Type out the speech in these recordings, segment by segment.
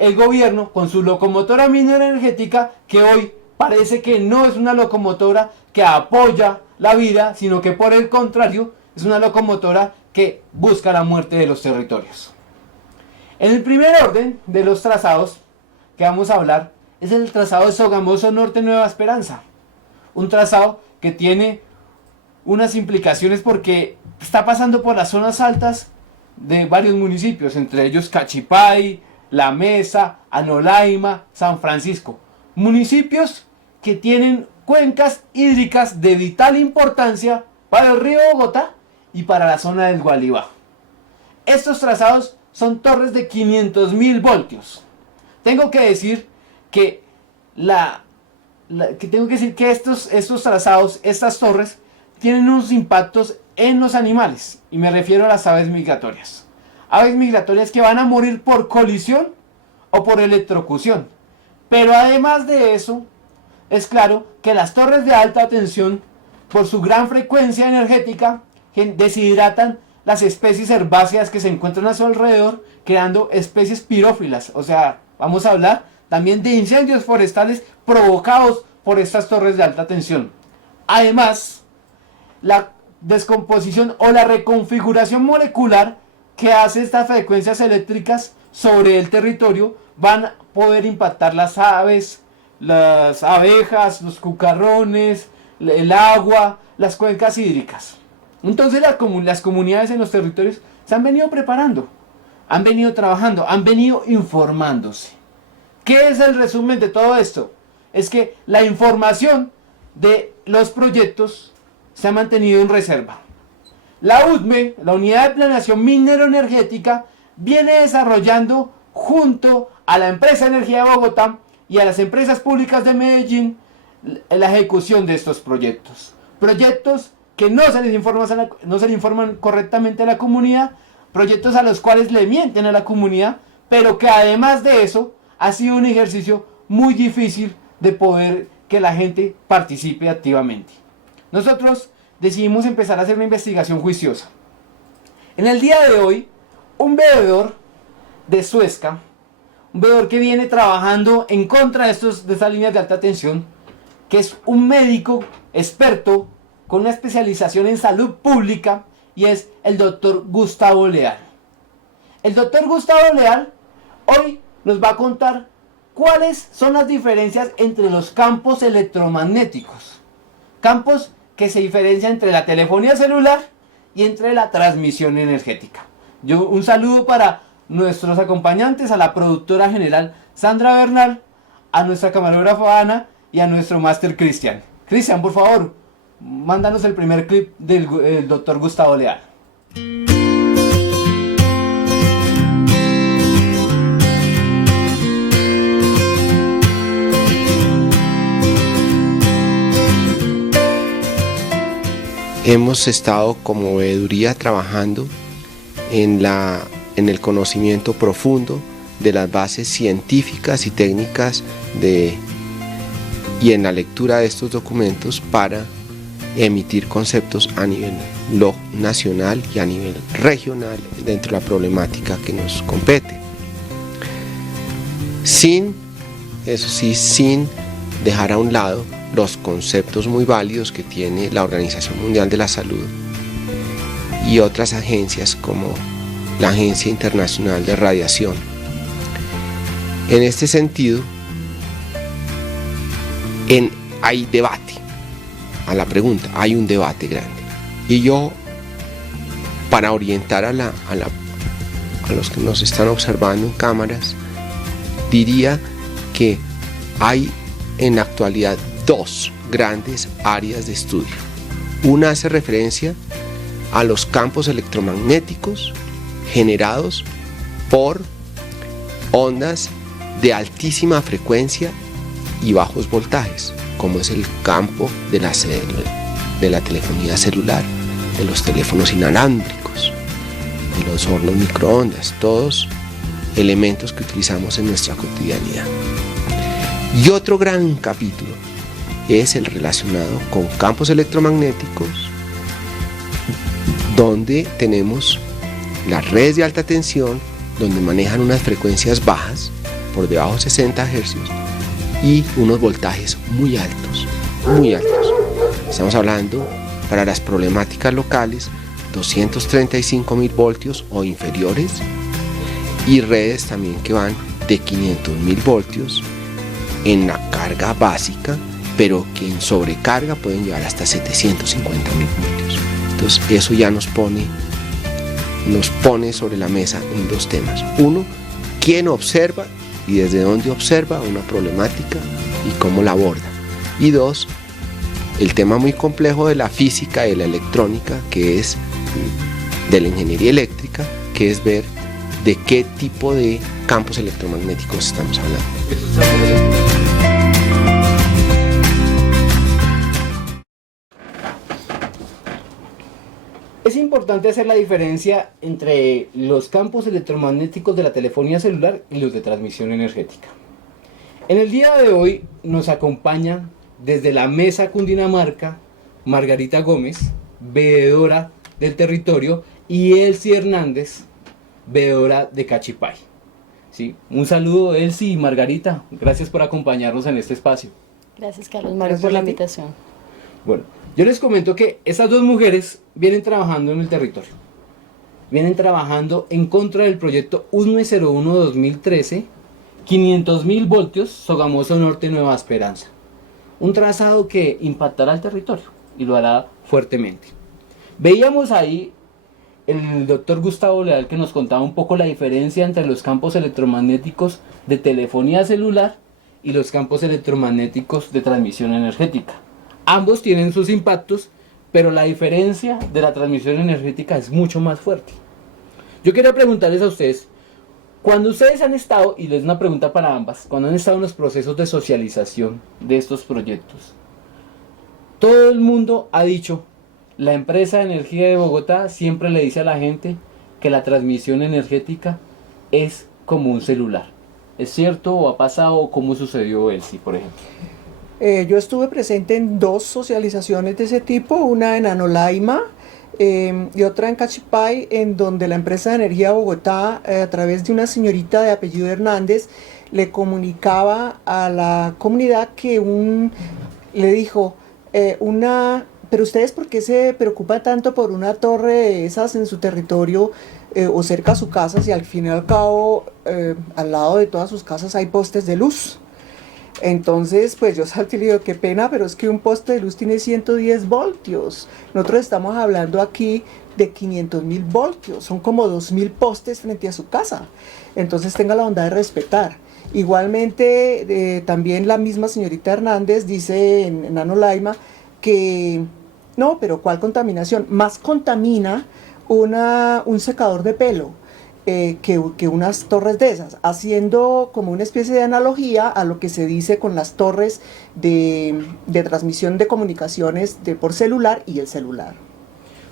el gobierno con su locomotora minera energética, que hoy parece que no es una locomotora que apoya la vida, sino que por el contrario es una locomotora que busca la muerte de los territorios. En el primer orden de los trazados que vamos a hablar es el trazado de Sogamoso Norte Nueva Esperanza. Un trazado que tiene unas implicaciones porque está pasando por las zonas altas de varios municipios, entre ellos Cachipay, La Mesa, Anolaima, San Francisco. Municipios que tienen cuencas hídricas de vital importancia para el río Bogotá y para la zona del Gualibá. Estos trazados son torres de 500.000 voltios. Tengo que decir que estos trazados, estas torres, tienen unos impactos en los animales, y me refiero a las aves migratorias. Aves migratorias que van a morir por colisión o por electrocución. Pero además de eso, es claro que las torres de alta tensión, por su gran frecuencia energética, deshidratan las especies herbáceas que se encuentran a su alrededor, creando especies pirófilas. O sea, vamos a hablar también de incendios forestales provocados por estas torres de alta tensión. Además, la descomposición o la reconfiguración molecular que hace estas frecuencias eléctricas sobre el territorio van a poder impactar las aves, las abejas, los cucarrones, el agua, las cuencas hídricas. Entonces las comunidades en los territorios se han venido preparando, han venido trabajando, han venido informándose. ¿Qué es el resumen de todo esto? Es que la información de los proyectos se ha mantenido en reserva. La UDME, la Unidad de Planeación Minero-Energética, viene desarrollando junto a la empresa Energía de Bogotá y a las empresas públicas de Medellín la ejecución de estos proyectos. Proyectos que no se les informan correctamente a la comunidad, proyectos a los cuales le mienten a la comunidad, pero que además de eso ha sido un ejercicio muy difícil de poder que la gente participe activamente. Nosotros decidimos empezar a hacer una investigación juiciosa. En el día de hoy, un veedor de Suezca, un veedor que viene trabajando en contra de estas líneas de alta tensión, que es un médico experto con una especialización en salud pública, y es el doctor Gustavo Leal. El doctor Gustavo Leal hoy nos va a contar cuáles son las diferencias entre los campos electromagnéticos. Campos que se diferencian entre la telefonía celular y entre la transmisión energética. Un saludo para nuestros acompañantes, a la productora general Sandra Bernal, a nuestra camarógrafa Ana y a nuestro máster Cristian. Cristian, por favor, mándanos el primer clip del doctor Gustavo Leal. Hemos estado como veeduría trabajando en el conocimiento profundo de las bases científicas y técnicas y en la lectura de estos documentos para emitir conceptos a nivel nacional y a nivel regional dentro de la problemática que nos compete. Sin dejar a un lado los conceptos muy válidos que tiene la Organización Mundial de la Salud y otras agencias como la Agencia Internacional de Radiación. En este sentido, hay debate. A la pregunta, hay un debate grande. Y yo, para orientar a los que nos están observando en cámaras, diría que hay en la actualidad dos grandes áreas de estudio. Una hace referencia a los campos electromagnéticos generados por ondas de altísima frecuencia y bajos voltajes, como es el campo de la telefonía celular, de los teléfonos inalámbricos, de los hornos microondas, todos elementos que utilizamos en nuestra cotidianidad. Y otro gran capítulo es el relacionado con campos electromagnéticos, donde tenemos las redes de alta tensión, donde manejan unas frecuencias bajas, por debajo de 60 Hz y unos voltajes muy altos, muy altos. Estamos hablando para las problemáticas locales 235.000 voltios o inferiores, y redes también que van de 500.000 voltios en la carga básica, pero que en sobrecarga pueden llegar hasta 750.000 voltios. Entonces eso ya nos pone sobre la mesa en dos temas. Uno, quién observa y desde dónde observa una problemática y cómo la aborda. Y dos, el tema muy complejo de la física y de la electrónica, que es de la ingeniería eléctrica, que es ver de qué tipo de campos electromagnéticos estamos hablando. Es importante hacer la diferencia entre los campos electromagnéticos de la telefonía celular y los de transmisión energética. En el día de hoy nos acompaña desde la mesa Cundinamarca Margarita Gómez, veedora del territorio, y Elsie Hernández, veedora de Cachipay. ¿Sí? Un saludo, Elsie y Margarita, gracias por acompañarnos en este espacio. Gracias, Carlos Mario, por la invitación. Bueno, yo les comento que estas dos mujeres vienen trabajando en el territorio. Vienen trabajando en contra del proyecto USME 01-2013, 500.000 voltios, Sogamoso Norte, Nueva Esperanza. Un trazado que impactará al territorio y lo hará fuertemente. Veíamos ahí el doctor Gustavo Leal, que nos contaba un poco la diferencia entre los campos electromagnéticos de telefonía celular y los campos electromagnéticos de transmisión energética. Ambos tienen sus impactos, pero la diferencia de la transmisión energética es mucho más fuerte. Yo quería preguntarles a ustedes, cuando ustedes han estado, y es una pregunta para ambas, cuando han estado en los procesos de socialización de estos proyectos, todo el mundo ha dicho, la empresa de energía de Bogotá siempre le dice a la gente que la transmisión energética es como un celular. ¿Es cierto o ha pasado o cómo sucedió Elsie, por ejemplo? Yo estuve presente en dos socializaciones de ese tipo, una en Anolaima y otra en Cachipay, en donde la empresa de energía de Bogotá, a través de una señorita de apellido Hernández, le comunicaba a la comunidad que le dijo, pero ustedes ¿por qué se preocupan tanto por una torre de esas en su territorio o cerca a su casa, si al fin y al cabo al lado de todas sus casas hay postes de luz? Entonces, pues yo salté y le digo, qué pena, pero es que un poste de luz tiene 110 voltios. Nosotros estamos hablando aquí de 500.000 voltios, son como 2.000 postes frente a su casa. Entonces tenga la bondad de respetar. Igualmente, también la misma señorita Hernández dice en Anolaima que, no, pero ¿cuál contaminación? Más contamina un secador de pelo. Que unas torres de esas, haciendo como una especie de analogía a lo que se dice con las torres de transmisión de comunicaciones por celular y el celular.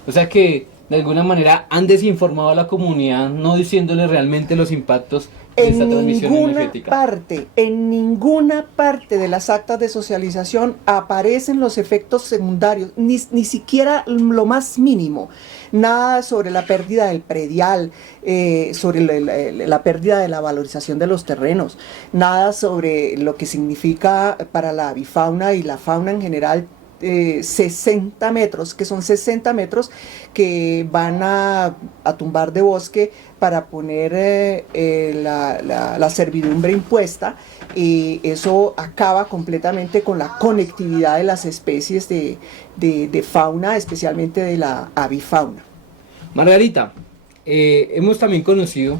O sea que de alguna manera han desinformado a la comunidad, no diciéndole realmente los impactos de esta transmisión energética. En ninguna parte de las actas de socialización aparecen los efectos secundarios, ni siquiera lo más mínimo. Nada sobre la pérdida del predial, sobre la pérdida de la valorización de los terrenos, nada sobre lo que significa para la avifauna y la fauna en general 60 metros, que son 60 metros que van a tumbar de bosque para poner la servidumbre impuesta, y eso acaba completamente con la conectividad de las especies de fauna, especialmente de la avifauna. Margarita, hemos también conocido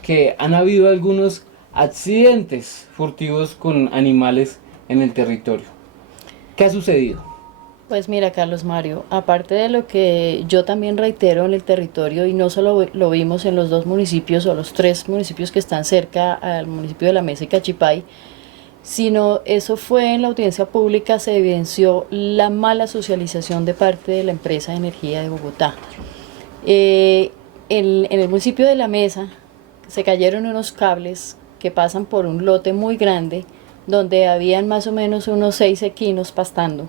que han habido algunos accidentes furtivos con animales en el territorio. ¿Qué ha sucedido? Pues mira, Carlos Mario, aparte de lo que yo también reitero en el territorio, y no solo lo vimos en los dos municipios o los tres municipios que están cerca al municipio de La Mesa y Cachipay, sino eso fue en la audiencia pública, se evidenció la mala socialización de parte de la empresa de energía de Bogotá. En el municipio de La Mesa se cayeron unos cables que pasan por un lote muy grande, donde habían más o menos unos 6 equinos pastando.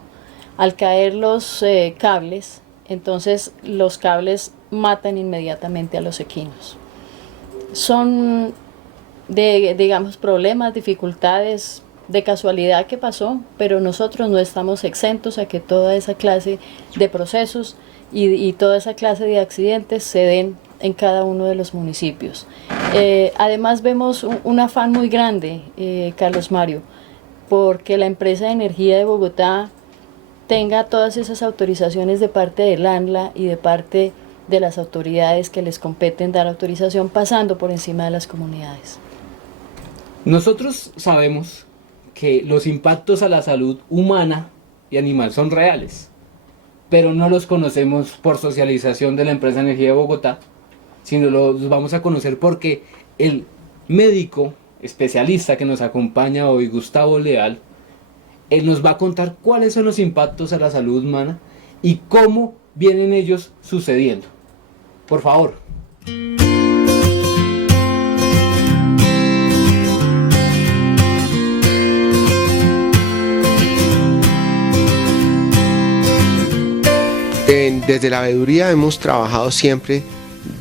Al caer los cables, entonces los cables matan inmediatamente a los equinos. Son digamos, problemas, dificultades, de casualidad que pasó, pero nosotros no estamos exentos a que toda esa clase de procesos y toda esa clase de accidentes se den en cada uno de los municipios. Además vemos un afán muy grande, Carlos Mario, porque la empresa de energía de Bogotá tenga todas esas autorizaciones de parte del ANLA y de parte de las autoridades que les competen dar autorización, pasando por encima de las comunidades. Nosotros sabemos que los impactos a la salud humana y animal son reales, pero no los conocemos por socialización de la empresa de energía de Bogotá, sino los vamos a conocer porque el médico especialista que nos acompaña hoy, Gustavo Leal, él nos va a contar cuáles son los impactos a la salud humana y cómo vienen ellos sucediendo. Por favor. Desde la veeduría hemos trabajado siempre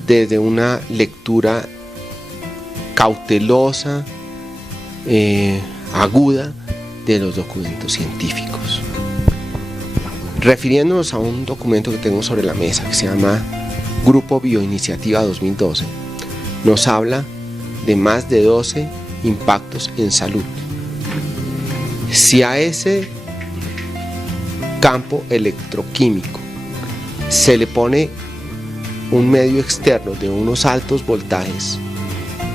desde una lectura cautelosa, aguda de los documentos científicos. Refiriéndonos a un documento que tengo sobre la mesa que se llama Grupo Bioiniciativa 2012, nos habla de más de 12 impactos en salud. Si a ese campo electroquímico se le pone un medio externo de unos altos voltajes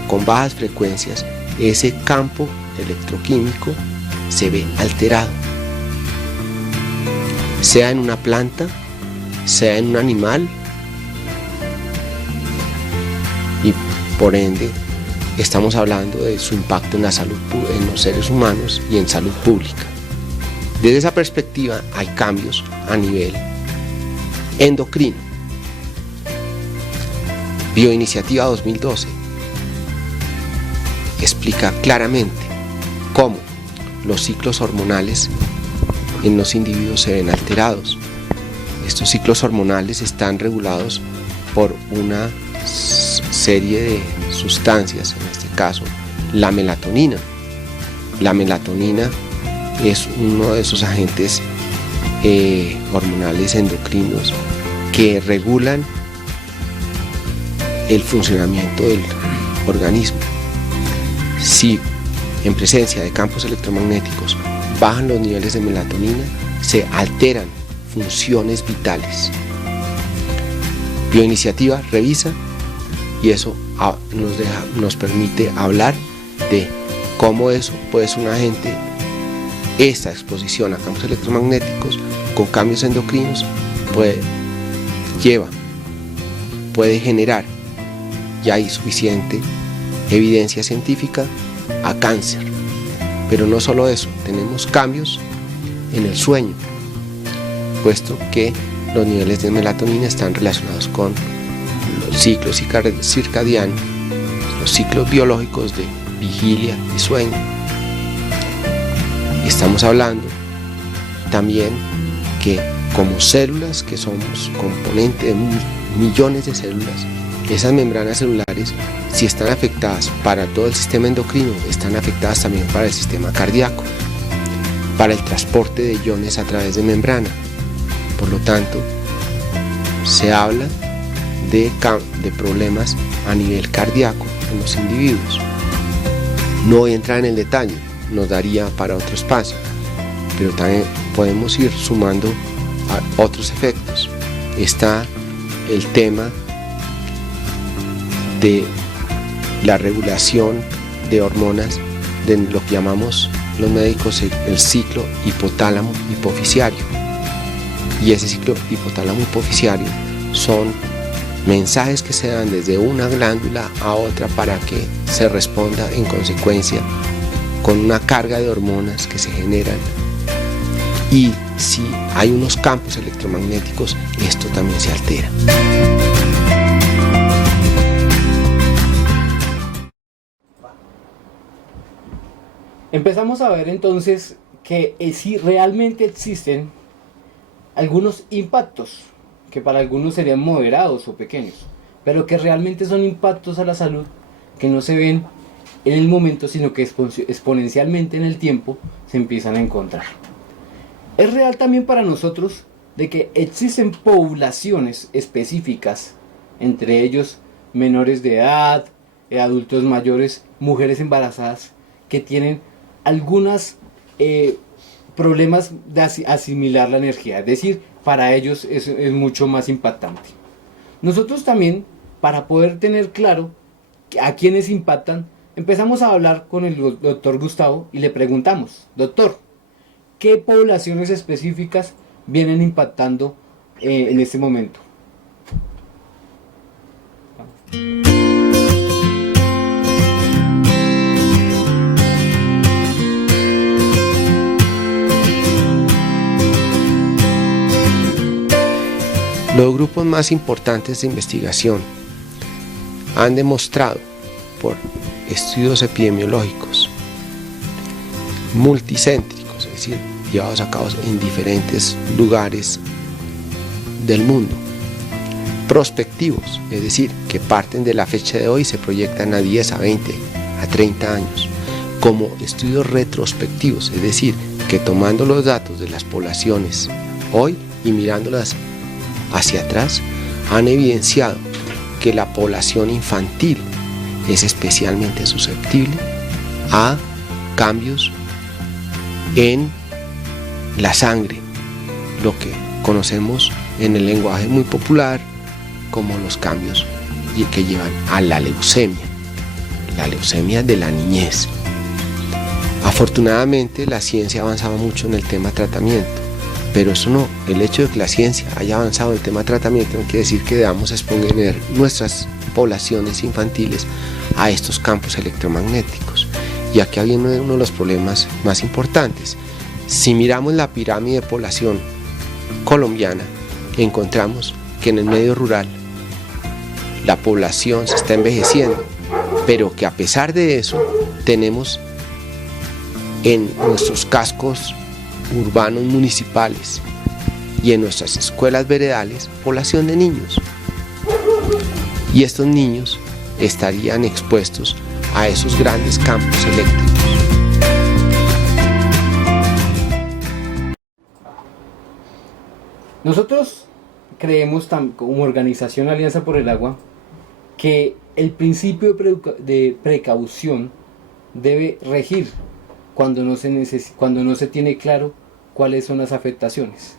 con bajas frecuencias, ese campo electroquímico se ve alterado, sea en una planta, sea en un animal, y por ende estamos hablando de su impacto en la salud, en los seres humanos y en salud pública. Desde esa perspectiva hay cambios a nivel endocrino. Bioiniciativa 2012 explica claramente cómo los ciclos hormonales en los individuos se ven alterados. Estos ciclos hormonales están regulados por una serie de sustancias, en este caso la melatonina. La melatonina es uno de esos agentes hormonales endocrinos que regulan el funcionamiento del organismo. Si en presencia de campos electromagnéticos bajan los niveles de melatonina, se alteran funciones vitales. Bioiniciativa revisa y eso nos permite hablar de cómo eso puede ser un agente. Esta exposición a campos electromagnéticos con cambios endocrinos puede generar, ya hay suficiente evidencia científica, a cáncer. Pero no solo eso, tenemos cambios en el sueño, puesto que los niveles de melatonina están relacionados con los ciclos circadianos, los ciclos biológicos de vigilia y sueño. Estamos hablando también que como células, que somos componente de millones de células, esas membranas celulares, si están afectadas para todo el sistema endocrino, están afectadas también para el sistema cardíaco, para el transporte de iones a través de membrana. Por lo tanto, se habla de problemas a nivel cardíaco en los individuos. No voy a entrar en el detalle, nos daría para otro espacio, pero también podemos ir sumando a otros efectos. Está el tema de la regulación de hormonas de lo que llamamos los médicos el ciclo hipotálamo hipoficiario, y ese ciclo hipotálamo hipoficiario son mensajes que se dan desde una glándula a otra para que se responda en consecuencia con una carga de hormonas que se generan, y si hay unos campos electromagnéticos, esto también se altera. Empezamos a ver entonces que sí realmente existen algunos impactos que para algunos serían moderados o pequeños, pero que realmente son impactos a la salud que no se ven en el momento, sino que exponencialmente en el tiempo se empiezan a encontrar. Es real también para nosotros de que existen poblaciones específicas, entre ellos menores de edad, adultos mayores, mujeres embarazadas, que tienen algunos problemas de asimilar la energía, es decir, para ellos es mucho más impactante. Nosotros también, para poder tener claro a quiénes impactan, empezamos a hablar con el doctor Gustavo y le preguntamos: doctor, ¿qué poblaciones específicas vienen impactando en este momento? Los grupos más importantes de investigación han demostrado por estudios epidemiológicos multicéntricos, es decir, llevados a cabo en diferentes lugares del mundo, prospectivos, es decir, que parten de la fecha de hoy y se proyectan a 10, a 20, a 30 años, como estudios retrospectivos, es decir, que tomando los datos de las poblaciones hoy y mirándolas hacia atrás, han evidenciado que la población infantil es especialmente susceptible a cambios en la sangre, lo que conocemos en el lenguaje muy popular como los cambios que llevan a la leucemia de la niñez. Afortunadamente la ciencia ha avanzado mucho en el tema tratamiento, pero eso no, el hecho de que la ciencia haya avanzado en el tema tratamiento no quiere decir que debamos exponer nuestras poblaciones infantiles a estos campos electromagnéticos. Y aquí viene uno de los problemas más importantes. Si miramos la pirámide de población colombiana, encontramos que en el medio rural la población se está envejeciendo, pero que a pesar de eso tenemos en nuestros cascos urbanos municipales y en nuestras escuelas veredales población de niños, y estos niños estarían expuestos a esos grandes campos eléctricos. Nosotros creemos como organización Alianza por el Agua que el principio de precaución debe regir cuando no se tiene claro cuáles son las afectaciones.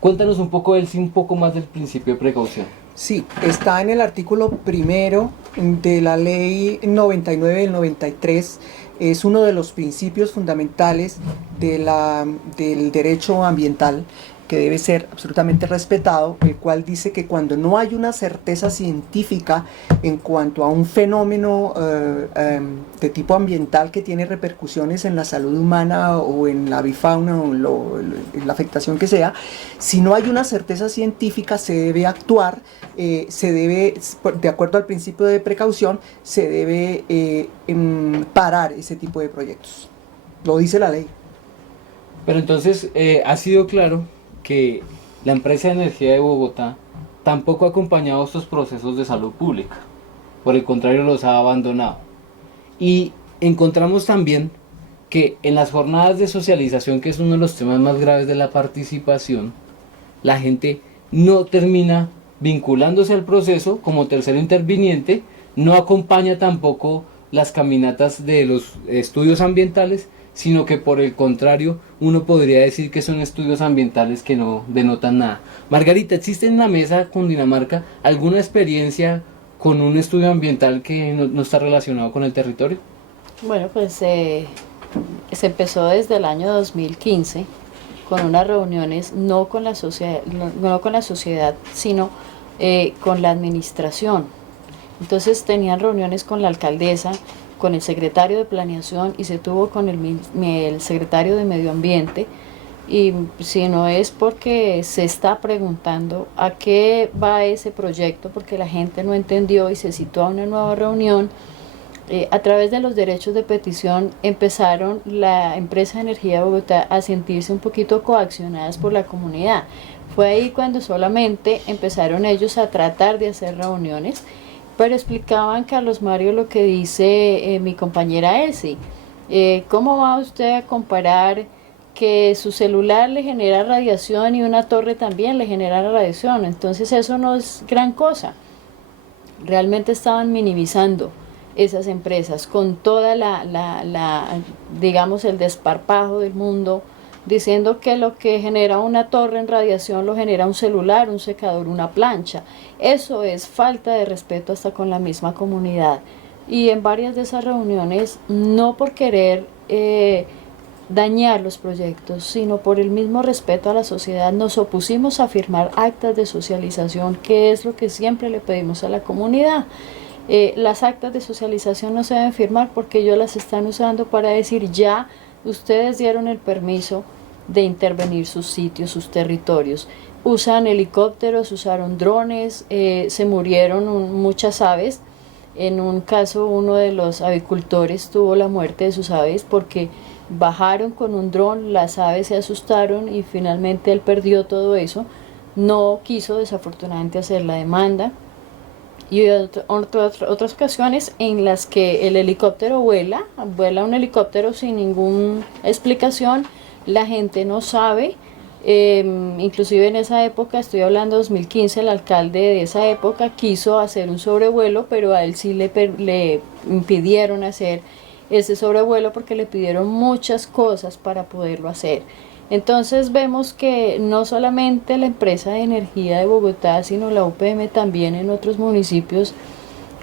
Cuéntanos un poco más del principio de precaución. Sí, está en el artículo primero de la ley 99 del 93, es uno de los principios fundamentales del derecho ambiental que debe ser absolutamente respetado, el cual dice que cuando no hay una certeza científica en cuanto a un fenómeno de tipo ambiental que tiene repercusiones en la salud humana o en la avifauna o en la afectación que sea, si no hay una certeza científica se debe actuar, de acuerdo al principio de precaución, se debe parar ese tipo de proyectos. Lo dice la ley. Pero entonces ha sido claro que la empresa de energía de Bogotá tampoco ha acompañado estos procesos de salud pública, por el contrario los ha abandonado. Y encontramos también que en las jornadas de socialización, que es uno de los temas más graves de la participación, la gente no termina vinculándose al proceso como tercero interviniente, no acompaña tampoco las caminatas de los estudios ambientales, sino que por el contrario uno podría decir que son estudios ambientales que no denotan nada. Margarita, ¿existe en la mesa Cundinamarca alguna experiencia con un estudio ambiental que no está relacionado con el territorio? Bueno, pues se empezó desde el año 2015 con unas reuniones no con la sociedad, sino con la administración. Entonces tenían reuniones con la alcaldesa, con el secretario de Planeación y se tuvo con el secretario de Medio Ambiente, y si no es porque se está preguntando a qué va ese proyecto, porque la gente no entendió y se citó a una nueva reunión. A través de los derechos de petición empezaron la empresa de energía de Bogotá a sentirse un poquito coaccionadas por la comunidad. Fue ahí cuando solamente empezaron ellos a tratar de hacer reuniones, Pero explicaban, Carlos Mario, lo que dice mi compañera Elsie. ¿Cómo va usted a comparar que su celular le genera radiación y una torre también le genera radiación? Entonces eso no es gran cosa. Realmente estaban minimizando esas empresas con toda digamos, el desparpajo del mundo, diciendo que lo que genera una torre en radiación lo genera un celular, un secador, una plancha. Eso es falta de respeto hasta con la misma comunidad. Y en varias de esas reuniones, no por querer dañar los proyectos, sino por el mismo respeto a la sociedad, nos opusimos a firmar actas de socialización, que es lo que siempre le pedimos a la comunidad. Las actas de socialización no se deben firmar porque ellos las están usando para decir: ya ustedes dieron el permiso de intervenir sus sitios, sus territorios. Usan helicópteros, usaron drones, se murieron muchas aves. En un caso, uno de los avicultores tuvo la muerte de sus aves porque bajaron con un dron, las aves se asustaron y finalmente él perdió todo eso. No quiso desafortunadamente hacer la demanda. Y otras ocasiones en las que el helicóptero vuela un helicóptero sin ninguna explicación, la gente no sabe. Inclusive en esa época, estoy hablando de 2015, el alcalde de esa época quiso hacer un sobrevuelo, pero a él sí le impidieron hacer ese sobrevuelo porque le pidieron muchas cosas para poderlo hacer. Entonces vemos que no solamente la empresa de energía de Bogotá, sino la UPM también en otros municipios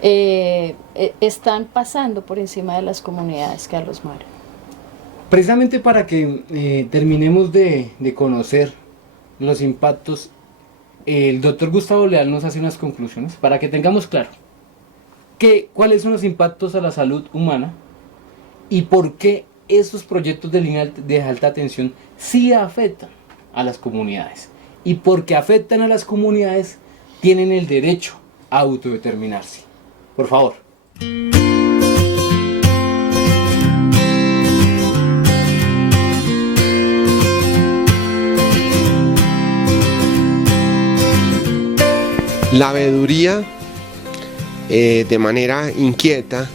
están pasando por encima de las comunidades, Carlos Mario. Precisamente para que terminemos de conocer los impactos, el doctor Gustavo Leal nos hace unas conclusiones para que tengamos claro cuáles son los impactos a la salud humana y por qué estos proyectos de línea de alta tensión sí afectan a las comunidades, y porque afectan a las comunidades tienen el derecho a autodeterminarse. Por favor. La veeduría, de manera inquieta,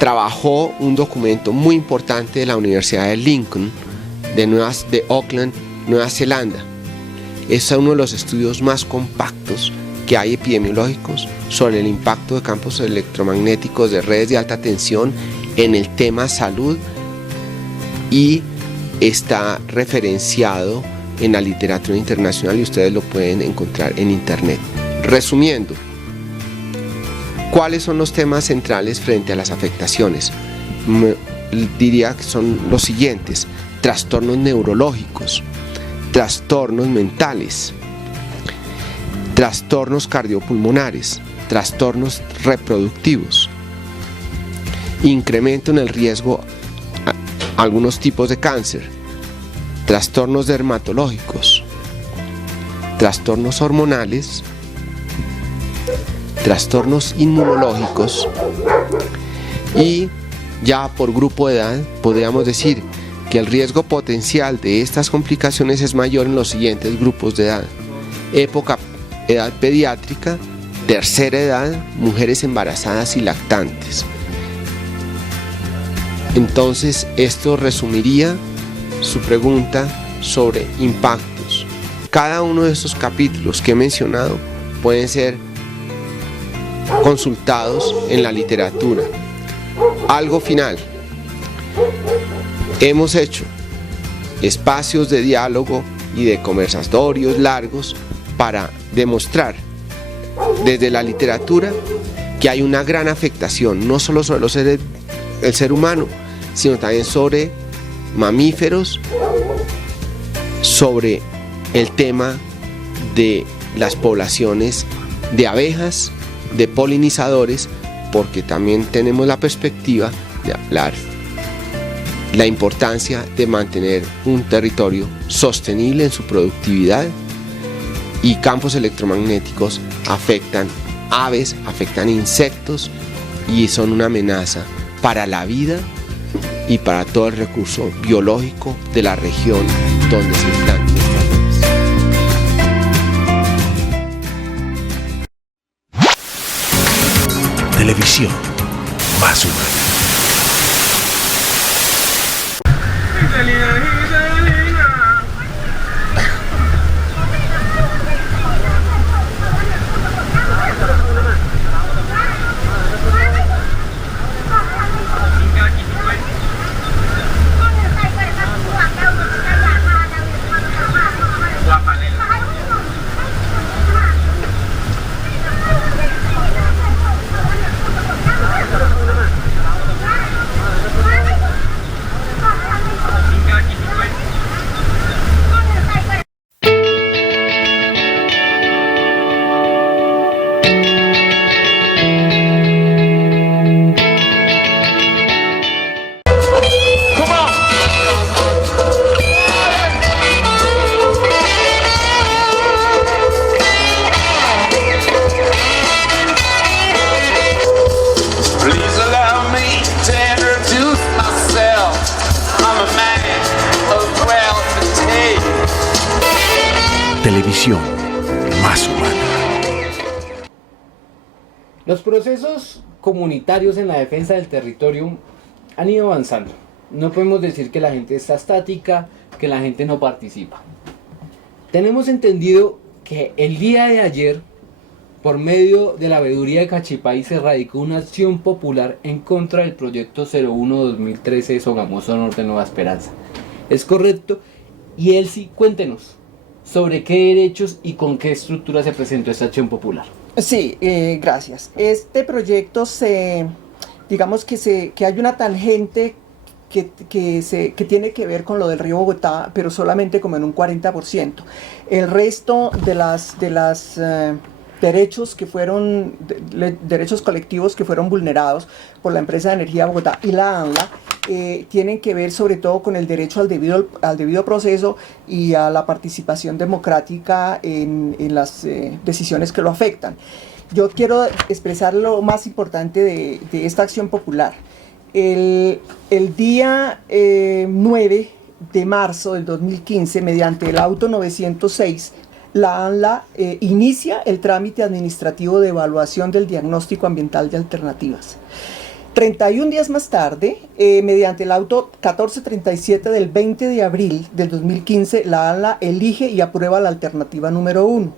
trabajó un documento muy importante de la Universidad de Lincoln, de Auckland, Nueva Zelanda. Es uno de los estudios más compactos que hay epidemiológicos sobre el impacto de campos electromagnéticos de redes de alta tensión en el tema salud, y está referenciado en la literatura internacional y ustedes lo pueden encontrar en internet. Resumiendo, ¿cuáles son los temas centrales frente a las afectaciones? Diría que son los siguientes: trastornos neurológicos, trastornos mentales, trastornos cardiopulmonares, trastornos reproductivos, incremento en el riesgo a algunos tipos de cáncer, trastornos dermatológicos, trastornos hormonales, trastornos inmunológicos, y ya por grupo de edad podríamos decir que el riesgo potencial de estas complicaciones es mayor en los siguientes grupos de edad: edad pediátrica, tercera edad, mujeres embarazadas y lactantes. Entonces, esto resumiría su pregunta sobre impactos. Cada uno de estos capítulos que he mencionado pueden ser consultados en la literatura. Algo final: hemos hecho espacios de diálogo y de conversatorios largos para demostrar desde la literatura que hay una gran afectación, no solo sobre el ser humano, sino también sobre mamíferos, sobre el tema de las poblaciones de abejas, de polinizadores, porque también tenemos la perspectiva de hablar la importancia de mantener un territorio sostenible en su productividad, y campos electromagnéticos afectan aves, afectan insectos y son una amenaza para la vida y para todo el recurso biológico de la región donde se implantan estas redes. Televisión más humana. Televisión más humana. Los procesos comunitarios en la defensa del territorio han ido avanzando. No podemos decir que la gente está estática, que la gente no participa. Tenemos entendido que el día de ayer, por medio de la veeduría de Cachipay, se radicó una acción popular en contra del proyecto 01-2013 de Sogamoso Norte Nueva Esperanza. ¿Es correcto? Y Elsie, cuéntenos sobre qué derechos y con qué estructura se presentó esta acción popular. Sí, gracias. Este proyecto digamos que hay una tangente que tiene que ver con lo del río Bogotá, pero solamente como en un 40%. El resto de las derechos derechos colectivos que fueron vulnerados por la empresa de energía Bogotá y la ANLA tienen que ver sobre todo con el derecho al debido proceso y a la participación democrática en las decisiones que lo afectan. Yo quiero expresar lo más importante de esta acción popular. El día 9 de marzo del 2015, mediante el auto 906, la ANLA inicia el trámite administrativo de evaluación del diagnóstico ambiental de alternativas. 31 días más tarde, mediante el auto 1437 del 20 de abril del 2015, la ANLA elige y aprueba la alternativa número 1.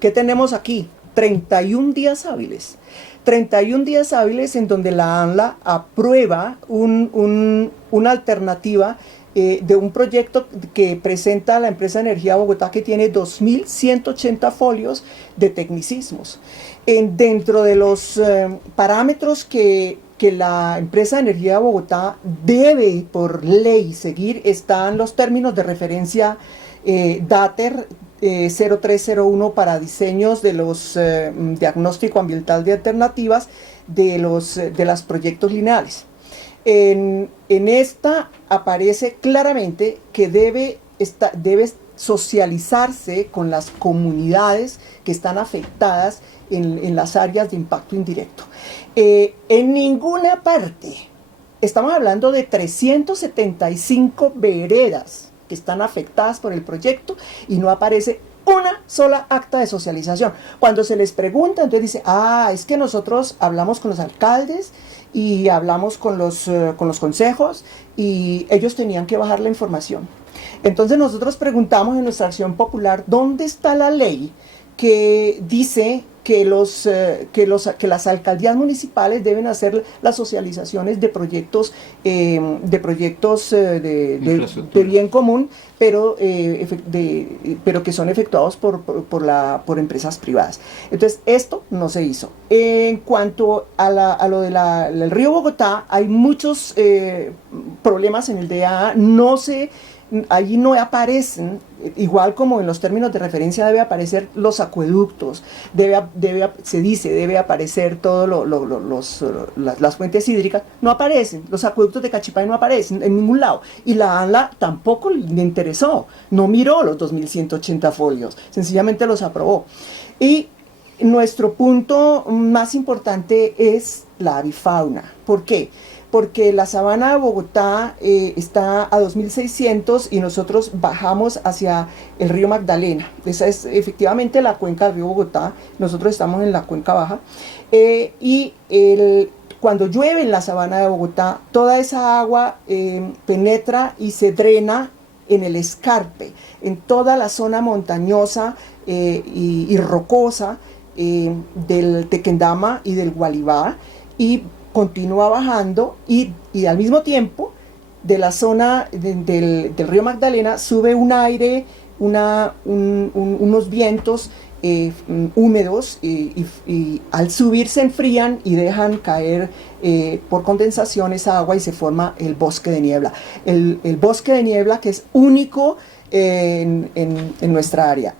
¿Qué tenemos aquí? 31 días hábiles. 31 días hábiles en donde la ANLA aprueba una alternativa de un proyecto que presenta la empresa de energía Bogotá, que tiene 2.180 folios de tecnicismos. Dentro de los parámetros que la empresa de energía de Bogotá debe por ley seguir están los términos de referencia DATER 0301 para diseños de los diagnóstico ambiental de alternativas de los proyectos lineales. En esta aparece claramente que debe socializarse con las comunidades que están afectadas en las áreas de impacto indirecto. En ninguna parte, estamos hablando de 375 veredas que están afectadas por el proyecto y no aparece una sola acta de socialización. Cuando se les pregunta, entonces dice, es que nosotros hablamos con los alcaldes y hablamos con los consejos y ellos tenían que bajar la información. Entonces nosotros preguntamos en nuestra acción popular, ¿dónde está la ley que dice que las alcaldías municipales deben hacer las socializaciones de proyectos de bien común, pero que son efectuados por empresas privadas? Entonces esto no se hizo. En cuanto a lo del río Bogotá, hay muchos problemas en el DAA. Allí no aparecen, igual como en los términos de referencia debe aparecer los acueductos, debe aparecer todas las fuentes hídricas, no aparecen, los acueductos de Cachipay no aparecen en ningún lado, y la ANLA tampoco le interesó, no miró los 2.180 folios, sencillamente los aprobó. Y nuestro punto más importante es la avifauna. ¿Por qué? porque la sabana de Bogotá está a 2.600 y nosotros bajamos hacia el río Magdalena. Esa es efectivamente la cuenca del río Bogotá, nosotros estamos en la cuenca baja. Cuando llueve en la sabana de Bogotá, toda esa agua penetra y se drena en el escarpe, en toda la zona montañosa y rocosa del Tequendama y del Gualibá, y continúa bajando y al mismo tiempo de la zona del río Magdalena sube un aire, unos vientos húmedos y al subir se enfrían y dejan caer por condensación esa agua y se forma el bosque de niebla. El bosque de niebla que es único en nuestra área.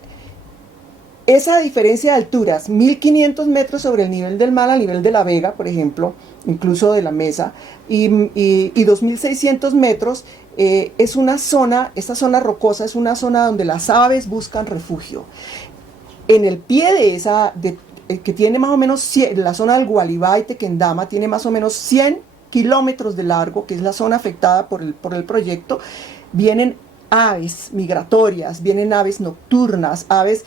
Esa diferencia de alturas, 1500 metros sobre el nivel del mar, a nivel de La Vega, por ejemplo, incluso de la Mesa, y 2600 metros, es una zona, esta zona rocosa es una zona donde las aves buscan refugio. En el pie de esa, que tiene más o menos, la zona del Gualibá y Tequendama, tiene más o menos 100 kilómetros de largo, que es la zona afectada por el proyecto, vienen aves migratorias, vienen aves nocturnas, aves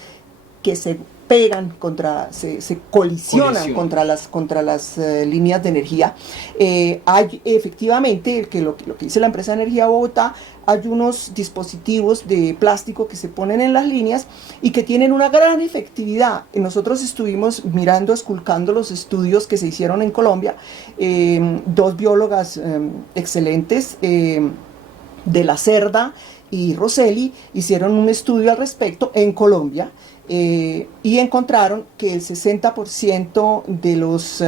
que se pegan se colisionan contra las líneas de energía. Hay efectivamente, lo que dice la empresa de Energía de Bogotá, hay unos dispositivos de plástico que se ponen en las líneas y que tienen una gran efectividad. Nosotros estuvimos esculcando los estudios que se hicieron en Colombia, dos biólogas excelentes, de la Cerda y Rosselli, hicieron un estudio al respecto en Colombia, y encontraron que el 60% de los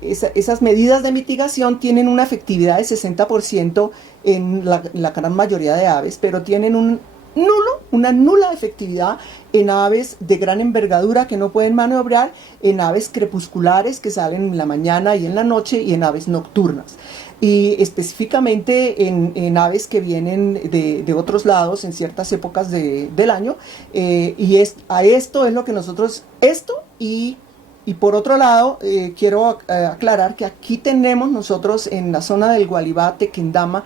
esas medidas de mitigación tienen una efectividad de 60% en la gran mayoría de aves, pero tienen una nula efectividad en aves de gran envergadura que no pueden maniobrar, en aves crepusculares que salen en la mañana y en la noche, y en aves nocturnas. Y específicamente en aves que vienen de otros lados en ciertas épocas del año, a esto es lo que nosotros, y por otro lado, quiero aclarar que aquí tenemos nosotros en la zona del Gualibá, Tequendama,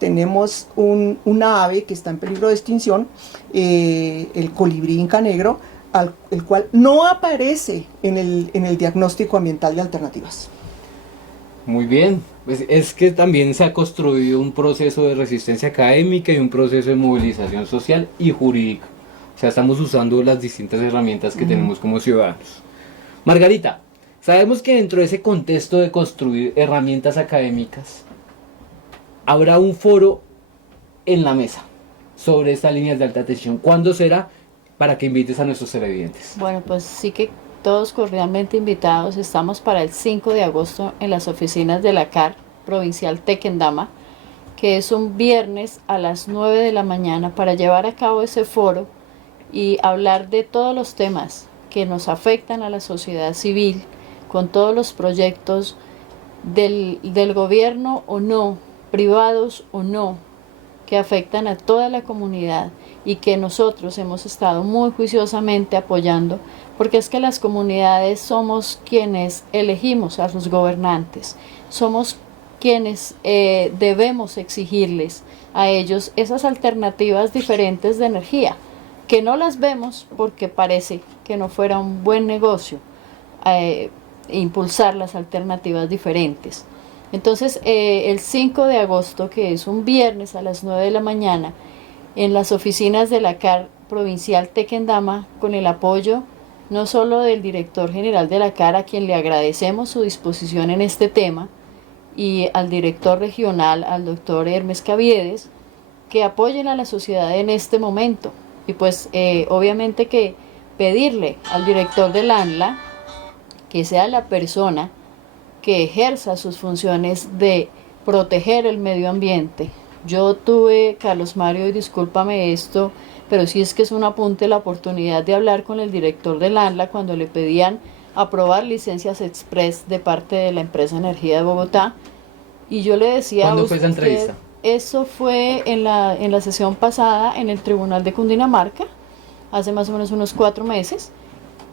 tenemos una ave que está en peligro de extinción, el colibrí inca negro, el cual no aparece en el diagnóstico ambiental de alternativas. Muy bien, pues es que también se ha construido un proceso de resistencia académica y un proceso de movilización social y jurídica. O sea, estamos usando las distintas herramientas que tenemos como ciudadanos. Margarita, sabemos que dentro de ese contexto de construir herramientas académicas, habrá un foro en la mesa sobre estas líneas de alta tensión. ¿Cuándo será? Para que invites a nuestros televidentes. Bueno, pues sí que todos cordialmente invitados. Estamos para el 5 de agosto en las oficinas de la CAR Provincial Tequendama, que es un viernes a las 9 de la mañana, para llevar a cabo ese foro y hablar de todos los temas que nos afectan a la sociedad civil, con todos los proyectos del gobierno o no, privados o no, que afectan a toda la comunidad y que nosotros hemos estado muy juiciosamente apoyando, porque es que las comunidades somos quienes elegimos a los gobernantes, somos quienes debemos exigirles a ellos esas alternativas diferentes de energía, que no las vemos porque parece que no fuera un buen negocio impulsar las alternativas diferentes. Entonces, el 5 de agosto, que es un viernes a las 9 de la mañana, en las oficinas de la CAR Provincial Tequendama, con el apoyo no solo del director general de la CAR, a quien le agradecemos su disposición en este tema, y al director regional, al doctor Hermes Caviedes, que apoyen a la sociedad en este momento. Y pues obviamente que pedirle al director del ANLA que sea la persona que ejerza sus funciones de proteger el medio ambiente. Yo tuve, Carlos Mario, y discúlpame esto, pero sí es que es un apunte, la oportunidad de hablar con el director del ANLA cuando le pedían aprobar licencias express de parte de la empresa Energía de Bogotá, y yo le decía... ¿Cuándo fue esa entrevista? Eso fue en la sesión pasada en el Tribunal de Cundinamarca, hace más o menos unos 4 meses,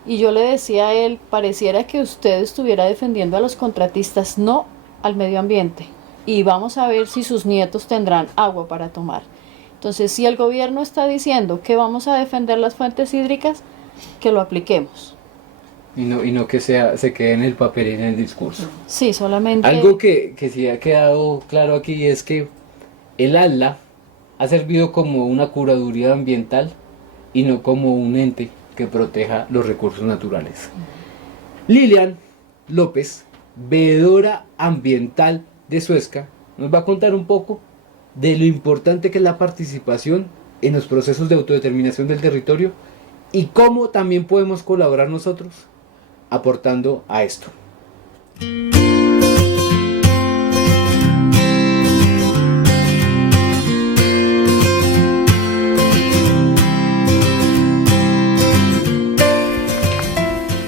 Y yo le decía a él, pareciera que usted estuviera defendiendo a los contratistas, no al medio ambiente. Y vamos a ver si sus nietos tendrán agua para tomar. Entonces, si el gobierno está diciendo que vamos a defender las fuentes hídricas, que lo apliquemos. Y no que se quede en el papel y en el discurso. Sí, solamente... Algo que sí ha quedado claro aquí es que el ALA ha servido como una curaduría ambiental y no como un ente que proteja los recursos naturales. Lilian López, veedora ambiental de Suezca, nos va a contar un poco de lo importante que es la participación en los procesos de autodeterminación del territorio y cómo también podemos colaborar nosotros aportando a esto.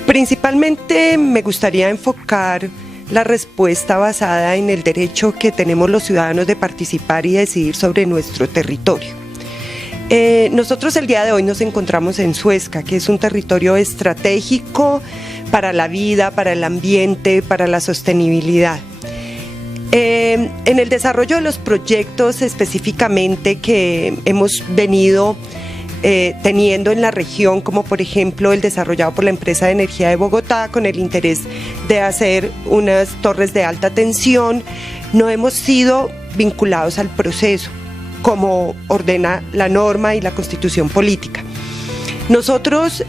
Principalmente me gustaría enfocar la respuesta basada en el derecho que tenemos los ciudadanos de participar y decidir sobre nuestro territorio. Nosotros el día de hoy nos encontramos en Suezca, que es un territorio estratégico para la vida, para el ambiente, para la sostenibilidad. En el desarrollo de los proyectos específicamente que hemos venido teniendo en la región, como por ejemplo el desarrollado por la empresa de energía de Bogotá con el interés de hacer unas torres de alta tensión, no hemos sido vinculados al proceso como ordena la norma y la constitución política. Nosotros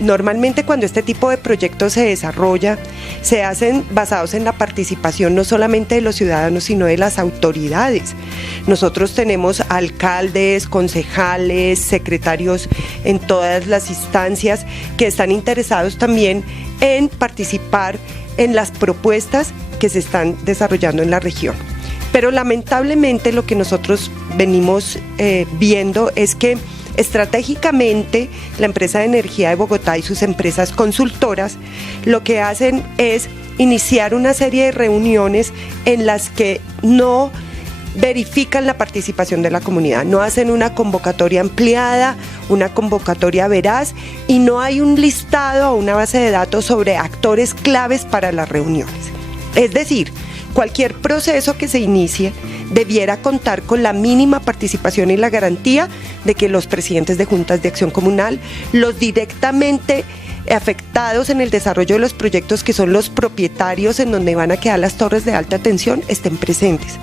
normalmente cuando este tipo de proyectos se desarrolla, se hacen basados en la participación no solamente de los ciudadanos, sino de las autoridades. Nosotros tenemos alcaldes, concejales, secretarios en todas las instancias que están interesados también en participar en las propuestas que se están desarrollando en la región. Pero lamentablemente lo que nosotros venimos viendo es que estratégicamente, la empresa de energía de Bogotá y sus empresas consultoras lo que hacen es iniciar una serie de reuniones en las que no verifican la participación de la comunidad, no hacen una convocatoria ampliada, una convocatoria veraz y no hay un listado o una base de datos sobre actores claves para las reuniones. Es decir, cualquier proceso que se inicie debiera contar con la mínima participación y la garantía de que los presidentes de juntas de acción comunal, los directamente afectados en el desarrollo de los proyectos, que son los propietarios en donde van a quedar las torres de alta tensión, estén presentes.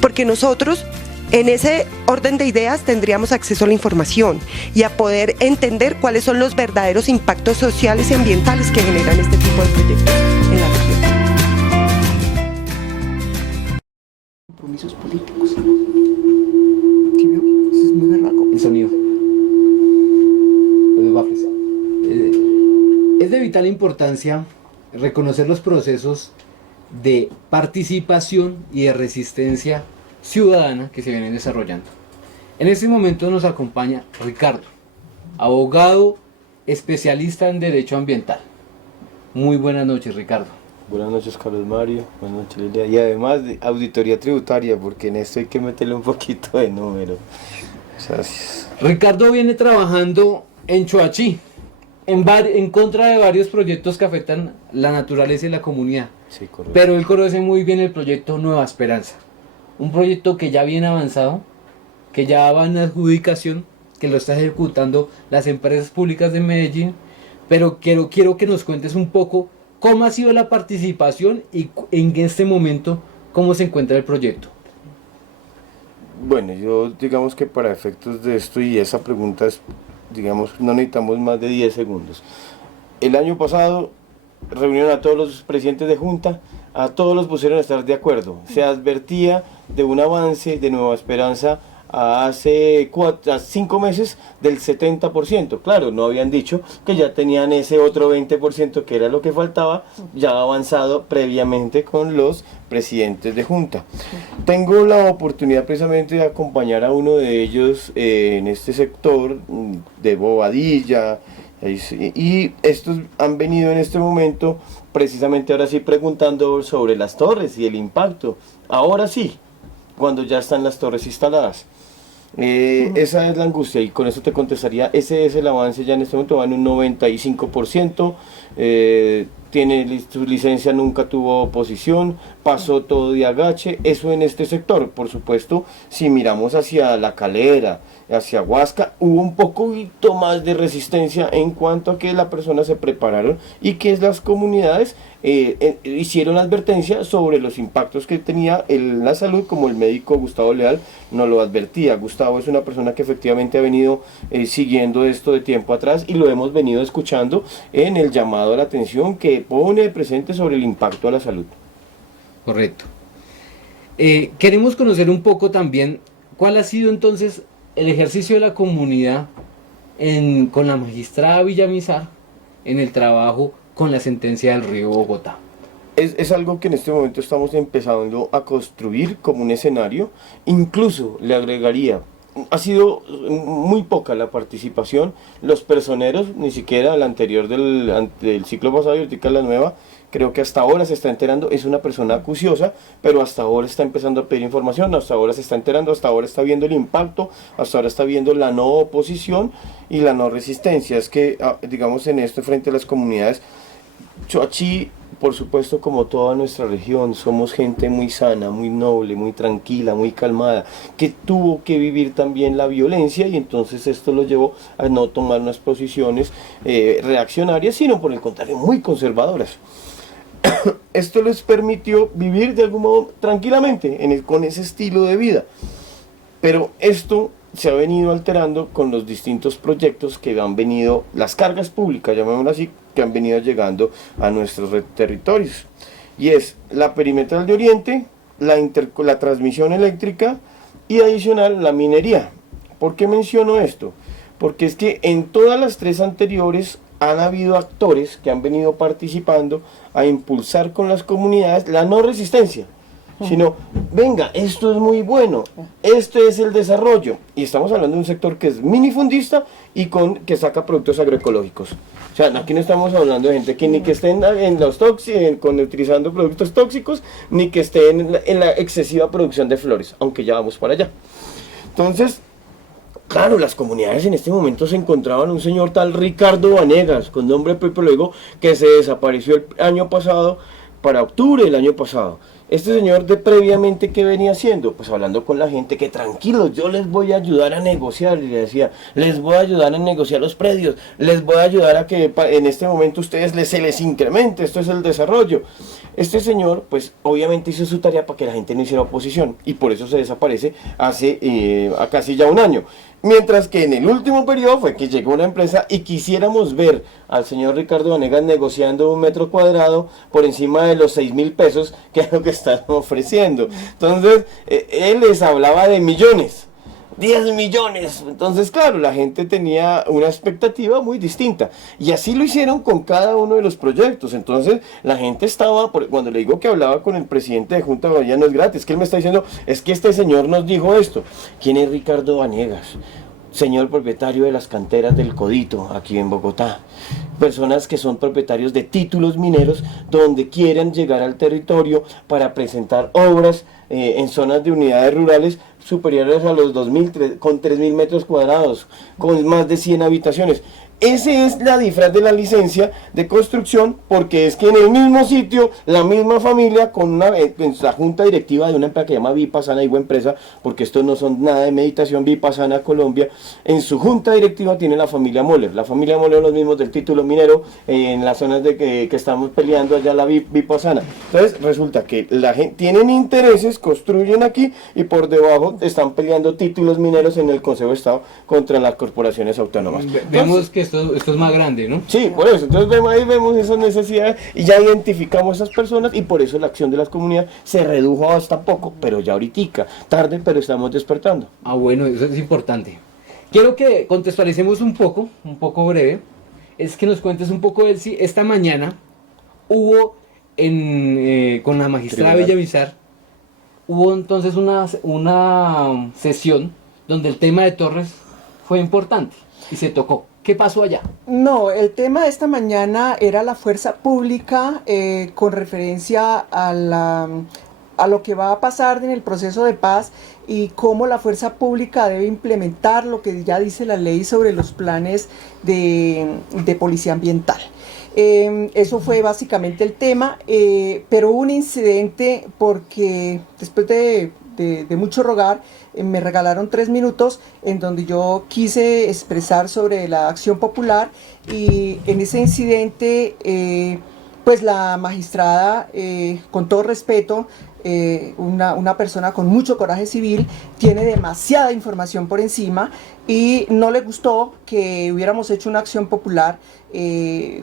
Porque nosotros, en ese orden de ideas, tendríamos acceso a la información y a poder entender cuáles son los verdaderos impactos sociales y ambientales que generan este tipo de proyectos en la región. Compromisos políticos. ¿Sí vio? Eso es muy berraco. El sonido. Los baffles. Es de vital importancia reconocer los procesos de participación y de resistencia ciudadana que se vienen desarrollando. En este momento nos acompaña Ricardo, abogado especialista en derecho ambiental. Muy buenas noches, Ricardo. Buenas noches, Carlos Mario. Buenas noches, Lilia. Y además de auditoría tributaria, porque en esto hay que meterle un poquito de número. Gracias. Ricardo viene trabajando en Choachí, en contra de varios proyectos que afectan la naturaleza y la comunidad. Sí, correcto. Pero él conoce muy bien el proyecto Nueva Esperanza. Un proyecto que ya viene avanzado, que ya va en adjudicación, que lo está ejecutando las empresas públicas de Medellín. Pero quiero que nos cuentes un poco cómo ha sido la participación y en este momento cómo se encuentra el proyecto. Bueno, yo digamos que para efectos de esto y esa pregunta es, digamos, no necesitamos más de 10 segundos. El año pasado reunieron a todos los presidentes de junta, a todos los pusieron a estar de acuerdo. Se advertía de un avance de Nueva Esperanza hace 5 meses del 70%. Claro, no habían dicho que ya tenían ese otro 20% que era lo que faltaba, ya avanzado previamente con los presidentes de junta. Tengo la oportunidad precisamente de acompañar a uno de ellos en este sector de Bobadilla, y estos han venido en este momento precisamente ahora sí preguntando sobre las torres y el impacto. Ahora sí, cuando ya están las torres instaladas. Esa es la angustia, y con eso te contestaría, ese es el avance. Ya en este momento va en un 95%, su licencia, nunca tuvo oposición, pasó todo de agache. Eso en este sector. Por supuesto, si miramos hacia La Calera, hacia Huasca, hubo un poquito más de resistencia en cuanto a que las personas se prepararon y que las comunidades hicieron advertencia sobre los impactos que tenía en la salud, como el médico Gustavo Leal nos lo advertía. Gustavo es una persona que efectivamente ha venido siguiendo esto de tiempo atrás, y lo hemos venido escuchando en el llamado a la atención que pone presente sobre el impacto a la salud. Correcto. Queremos conocer un poco también cuál ha sido entonces el ejercicio de la comunidad con la magistrada Villamizar en el trabajo con la sentencia del Río Bogotá. Es algo que en este momento estamos empezando a construir como un escenario. Incluso le agregaría, ha sido muy poca la participación, los personeros, ni siquiera la anterior del ciclo pasado y ahorita la nueva, creo que hasta ahora se está enterando. Es una persona acuciosa, pero hasta ahora está empezando a pedir información, hasta ahora se está enterando, hasta ahora está viendo el impacto, hasta ahora está viendo la no oposición y la no resistencia. Es que, digamos, en esto frente a las comunidades, Choachí, por supuesto, como toda nuestra región, somos gente muy sana, muy noble, muy tranquila, muy calmada, que tuvo que vivir también la violencia, y entonces esto lo llevó a no tomar unas posiciones reaccionarias, sino por el contrario, muy conservadoras. Esto les permitió vivir de algún modo tranquilamente con ese estilo de vida, pero esto se ha venido alterando con los distintos proyectos que han venido, las cargas públicas, llamémoslo así, que han venido llegando a nuestros territorios, y es la perimetral de Oriente, la transmisión eléctrica y adicional la minería. ¿Por qué menciono esto? Porque es que en todas las tres anteriores han habido actores que han venido participando a impulsar con las comunidades la no resistencia, sino, venga, esto es muy bueno, esto es el desarrollo, y estamos hablando de un sector que es minifundista y que saca productos agroecológicos. O sea, aquí no estén hablando de gente que ni que esté en los utilizando productos tóxicos, ni que esté en la excesiva producción de flores, aunque ya vamos para allá. Entonces, claro, las comunidades en este momento se encontraban un señor tal Ricardo Vanegas, con nombre propio, luego, que se desapareció el año pasado, para octubre del año pasado. Este señor previamente, ¿qué venía haciendo? Pues hablando con la gente, que tranquilos, yo les voy a ayudar a negociar, y le decía, les voy a ayudar a negociar los predios, les voy a ayudar a que en este momento ustedes se les incremente, esto es el desarrollo. Este señor, pues obviamente hizo su tarea para que la gente no hiciera oposición, y por eso se desaparece hace casi ya un año. Mientras que en el último periodo fue que llegó una empresa y quisiéramos ver al señor Ricardo Vanegas negociando un metro cuadrado por encima de los 6.000 pesos, que es lo que están ofreciendo. Entonces, él les hablaba de millones, 10 millones. Entonces, claro, la gente tenía una expectativa muy distinta. Y así lo hicieron con cada uno de los proyectos. Entonces, la gente estaba, cuando le digo que hablaba con el presidente de Junta, ya no es gratis, que él me está diciendo, es que este señor nos dijo esto. ¿Quién es Ricardo Vanegas? Señor propietario de las canteras del Codito, aquí en Bogotá. Personas que son propietarios de títulos mineros, donde quieren llegar al territorio para presentar obras en zonas de unidades rurales superiores a los 2.000, con 3.000 metros cuadrados, con más de 100 habitaciones. Ese es la disfraz de la licencia de construcción, porque es que en el mismo sitio, la misma familia, con la junta directiva de una empresa que se llama Vipassana, digo empresa, porque estos no son nada de meditación, Vipassana Colombia, en su junta directiva tiene la familia Moller. La familia Moller, los mismos del título minero, en las zonas de que estamos peleando allá, la Vipassana. Entonces resulta que la gente tienen intereses, construyen aquí, y por debajo están peleando títulos mineros en el Consejo de Estado contra las corporaciones autónomas. Vemos que esto es más grande, ¿no? Sí, por eso. Entonces ahí vemos esas necesidades y ya identificamos esas personas, y por eso la acción de las comunidades se redujo hasta poco, pero ya ahorita, tarde, pero estamos despertando. Ah, bueno, eso es importante. Quiero que contextualicemos un poco breve, es que nos cuentes un poco de si esta mañana hubo con la magistrada Villamizar, hubo entonces una sesión donde el tema de Torres fue importante y se tocó. ¿Qué pasó allá? No, el tema de esta mañana era la fuerza pública con referencia a a lo que va a pasar en el proceso de paz y cómo la fuerza pública debe implementar lo que ya dice la ley sobre los planes de policía ambiental. Eso fue básicamente el tema, pero hubo un incidente porque después de mucho rogar, me regalaron 3 minutos en donde yo quise expresar sobre la acción popular, y en ese incidente pues la magistrada, con todo respeto, una persona con mucho coraje civil, tiene demasiada información por encima y no le gustó que hubiéramos hecho una acción popular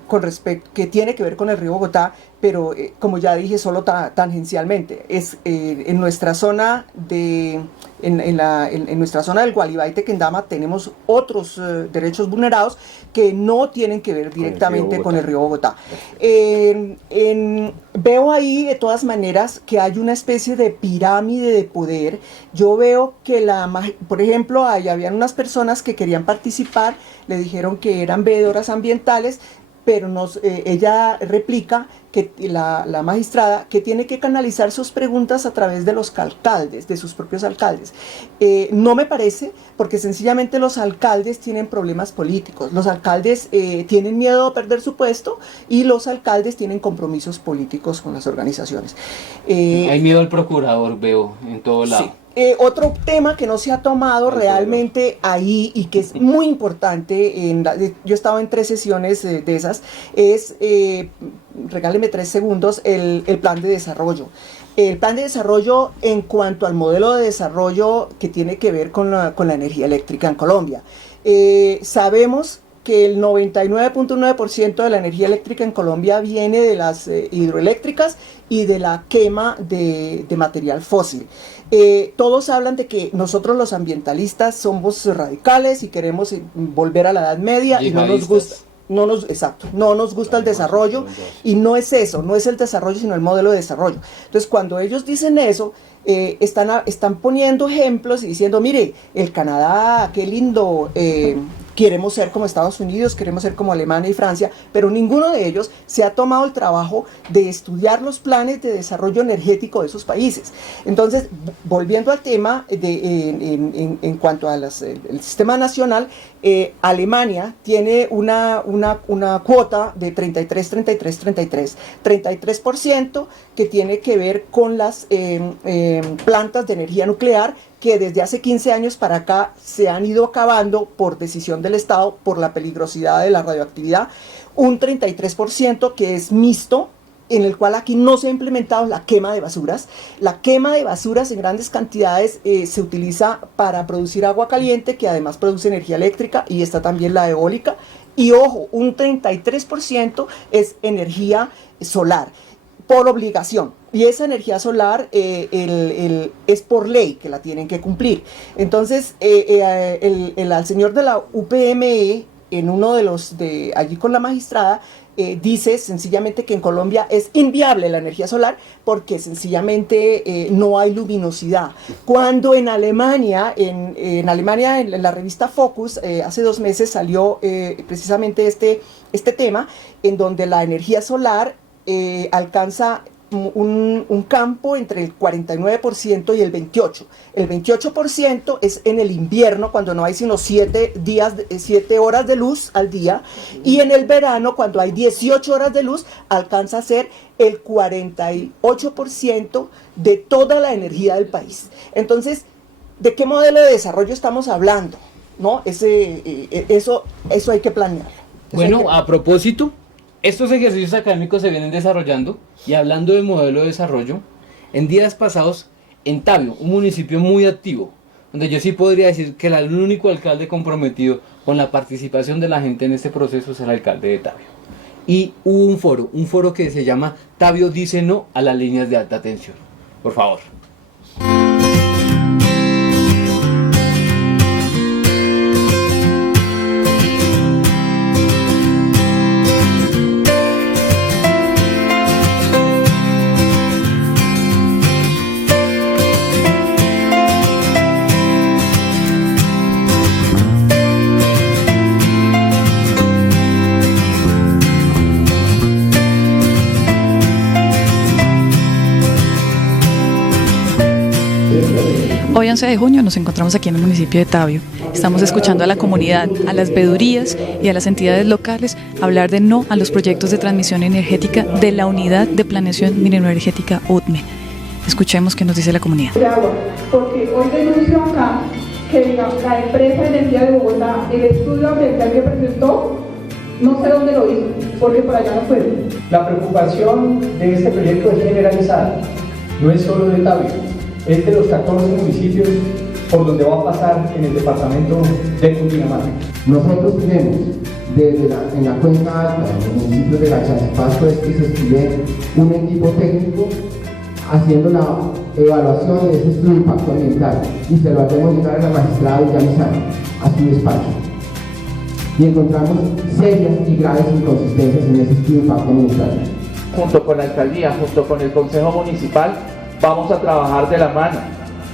con respecto, que tiene que ver con el río Bogotá, pero como ya dije, solo tangencialmente. Es en nuestra zona en nuestra zona del Gualibá y Tequendama tenemos otros derechos vulnerados que no tienen que ver directamente con el río Bogotá. Veo ahí de todas maneras que hay una especie de pirámide de poder. Yo veo que por ejemplo, ahí habían unas personas que querían participar, le dijeron que eran veedoras ambientales, pero ella replica que la magistrada, que tiene que canalizar sus preguntas a través de los alcaldes, de sus propios alcaldes. No me parece, porque sencillamente los alcaldes tienen problemas políticos, los alcaldes tienen miedo a perder su puesto y los alcaldes tienen compromisos políticos con las organizaciones. Hay miedo al procurador, veo, en todo lado. Sí. Otro tema que no se ha tomado realmente ahí y que es muy importante, yo he estado en 3 sesiones de esas, es, regáleme 3 segundos, el plan de desarrollo. El plan de desarrollo en cuanto al modelo de desarrollo que tiene que ver con la energía eléctrica en Colombia. Sabemos que el 99.9% de la energía eléctrica en Colombia viene de las hidroeléctricas y de la quema de material fósil. Todos hablan de que nosotros los ambientalistas somos radicales y queremos volver a la Edad Media y no nos gusta. No nos gusta el desarrollo, y no es eso, no es el desarrollo sino el modelo de desarrollo. Entonces cuando ellos dicen eso, están poniendo ejemplos y diciendo, mire, el Canadá, qué lindo, queremos ser como Estados Unidos, queremos ser como Alemania y Francia, pero ninguno de ellos se ha tomado el trabajo de estudiar los planes de desarrollo energético de esos países. Entonces, volviendo al tema en cuanto al sistema nacional, Alemania tiene una cuota de 33% que tiene que ver con las plantas de energía nuclear, que desde hace 15 años para acá se han ido acabando por decisión del Estado por la peligrosidad de la radioactividad. Un 33% que es mixto, en el cual aquí no se ha implementado la quema de basuras. La quema de basuras en grandes cantidades se utiliza para producir agua caliente, que además produce energía eléctrica, y está también la eólica. Y ojo, un 33% es energía solar, por obligación. Y esa energía solar es por ley que la tienen que cumplir. Entonces, al señor de la UPME, en uno de los de allí con la magistrada, dice sencillamente que en Colombia es inviable la energía solar porque sencillamente no hay luminosidad. Cuando en Alemania, en la revista Focus, hace 2 meses salió precisamente este tema, en donde la energía solar alcanza un campo entre el 49% y el 28%. El 28% es en el invierno, cuando no hay sino 7 horas de luz al día, y en el verano, cuando hay 18 horas de luz, alcanza a ser el 48% de toda la energía del país. Entonces, ¿de qué modelo de desarrollo estamos hablando? ¿No? Eso hay que planearlo. Bueno, a propósito, estos ejercicios académicos se vienen desarrollando, y hablando del modelo de desarrollo, en días pasados, en Tabio, un municipio muy activo, donde yo sí podría decir que el único alcalde comprometido con la participación de la gente en este proceso es el alcalde de Tabio. Y hubo un foro que se llama Tabio dice no a las líneas de alta tensión. Por favor. Hoy 11 de junio nos encontramos aquí en el municipio de Tabio. Estamos escuchando a la comunidad, a las veedurías y a las entidades locales hablar de no a los proyectos de transmisión energética de la Unidad de Planeación Mineroenergética UTME. Escuchemos qué nos dice la comunidad. Porque hoy denuncio acá que digamos, la empresa de energía de Bogotá, el estudio ambiental que presentó, no sé dónde lo hizo, porque por allá no fue. La preocupación de este proyecto es generalizada, no es solo de Tabio, es de los 14 municipios por donde va a pasar en el departamento de Cundinamarca. Nosotros tenemos en la cuenca alta, en los municipios de Gachazipasco, es que se escribe un equipo técnico haciendo la evaluación de ese estudio de impacto ambiental y se lo hacemos llegar a la magistrada Villamizar a su despacho. Y encontramos serias y graves inconsistencias en ese estudio de impacto ambiental. Junto con la alcaldía, junto con el consejo municipal, vamos a trabajar de la mano.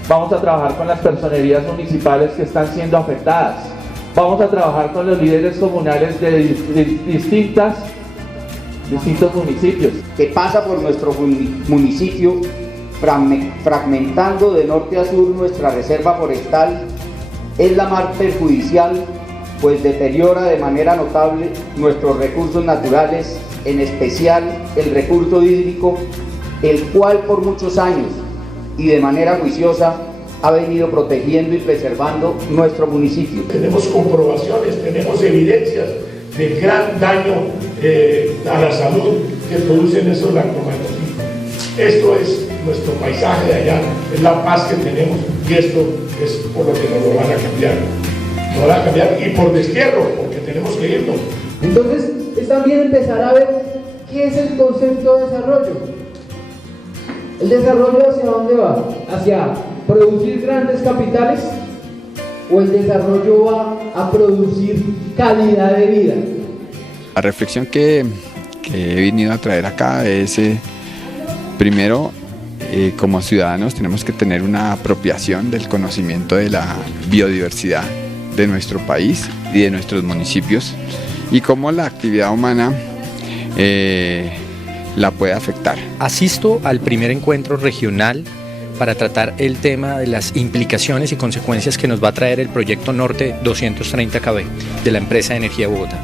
Vamos a trabajar con las personerías municipales que están siendo afectadas. Vamos a trabajar con los líderes comunales de distintos municipios. Que pasa por nuestro municipio, fragmentando de norte a sur nuestra reserva forestal, es la más perjudicial, pues deteriora de manera notable nuestros recursos naturales, en especial el recurso hídrico, el cual por muchos años y de manera juiciosa ha venido protegiendo y preservando nuestro municipio. Tenemos comprobaciones, tenemos evidencias del gran daño a la salud que producen esos lactomatos. Esto es nuestro paisaje de allá, es la paz que tenemos y esto es por lo que nos lo van a cambiar. Nos van a cambiar y por destierro, porque tenemos que irnos. Entonces es también empezar a ver qué es el concepto de desarrollo. ¿El desarrollo hacia dónde va? ¿Hacia producir grandes capitales? ¿O el desarrollo va a producir calidad de vida? La reflexión que he venido a traer acá es, primero, como ciudadanos tenemos que tener una apropiación del conocimiento de la biodiversidad de nuestro país y de nuestros municipios y cómo la actividad humana la puede afectar. Asisto al primer encuentro regional para tratar el tema de las implicaciones y consecuencias que nos va a traer el proyecto Norte 230 kV de la empresa de Energía de Bogotá.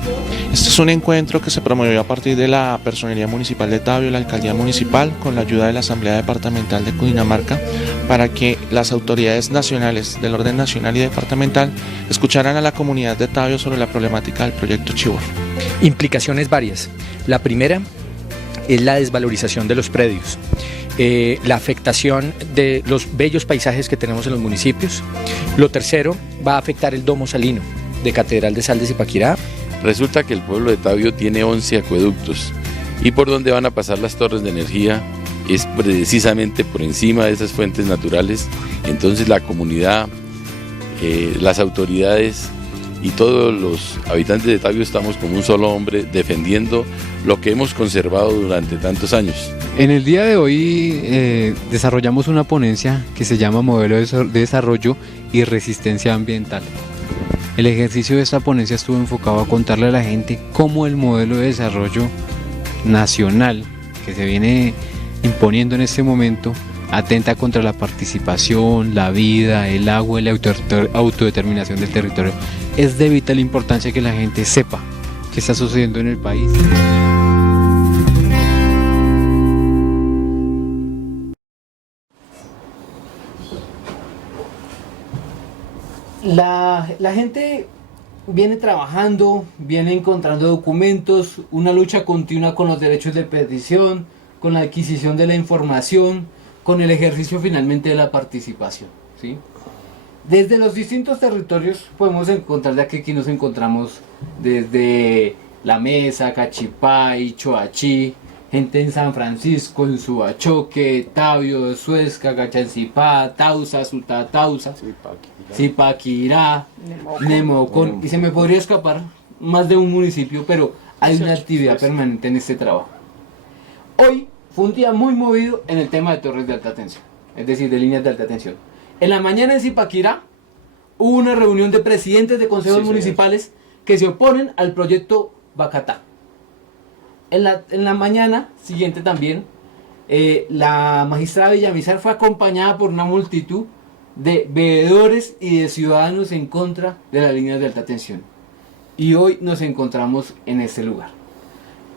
Este es un encuentro que se promovió a partir de la Personería Municipal de Tabio, la Alcaldía Municipal, con la ayuda de la Asamblea Departamental de Cundinamarca, para que las autoridades nacionales del orden nacional y departamental escucharan a la comunidad de Tabio sobre la problemática del proyecto Chivor. Implicaciones varias. La primera es la desvalorización de los predios. La afectación de los bellos paisajes que tenemos en los municipios. Lo tercero va a afectar el domo salino de Catedral de Sal de Zipaquirá. Resulta que el pueblo de Tabio tiene 11 acueductos y por donde van a pasar las torres de energía es precisamente por encima de esas fuentes naturales. Entonces la comunidad, las autoridades y todos los habitantes de Tabio estamos como un solo hombre defendiendo lo que hemos conservado durante tantos años. En el día de hoy desarrollamos una ponencia que se llama Modelo de Desarrollo y Resistencia Ambiental. El ejercicio de esta ponencia estuvo enfocado a contarle a la gente cómo el modelo de desarrollo nacional que se viene imponiendo en este momento atenta contra la participación, la vida, el agua y la autodeterminación del territorio. Es de vital importancia que la gente sepa qué está sucediendo en el país. La gente viene trabajando, viene encontrando documentos, una lucha continua con los derechos de petición, con la adquisición de la información, con el ejercicio finalmente de la participación, ¿sí? Desde los distintos territorios podemos encontrar, ya que aquí nos encontramos desde La Mesa, Cachipay, Choachí, gente en San Francisco, en Subachoque, Tabio, Suezca, Gachancipá, Tausa, Sultatausa, Zipaquirá, Nemocón, y se me podría escapar más de un municipio, pero hay una actividad permanente en este trabajo. Hoy fue un día muy movido en el tema de torres de alta tensión, es decir, de líneas de alta tensión. En la mañana en Zipaquirá hubo una reunión de presidentes de consejos municipales que se oponen al proyecto Bacatá. En la mañana siguiente también la magistrada Villamizar fue acompañada por una multitud de veedores y de ciudadanos en contra de las líneas de alta tensión. Y hoy nos encontramos en este lugar.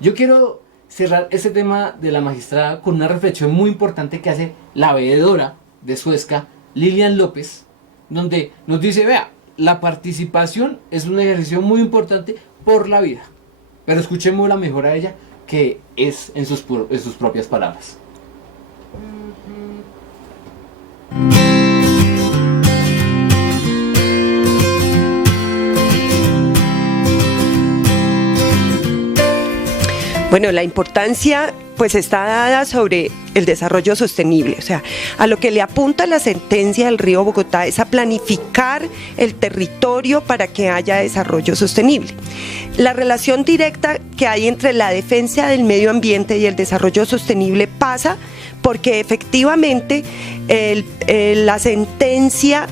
Yo quiero cerrar este tema de la magistrada con una reflexión muy importante que hace la veedora de Suezca, Lilian López, donde nos dice, vea, la participación es un ejercicio muy importante por la vida. Pero escuchémosla mejor a ella, que es en sus propias palabras. Bueno, la importancia pues está dada sobre el desarrollo sostenible, o sea, a lo que le apunta la sentencia del Río Bogotá es a planificar el territorio para que haya desarrollo sostenible. La relación directa que hay entre la defensa del medio ambiente y el desarrollo sostenible pasa porque efectivamente la sentencia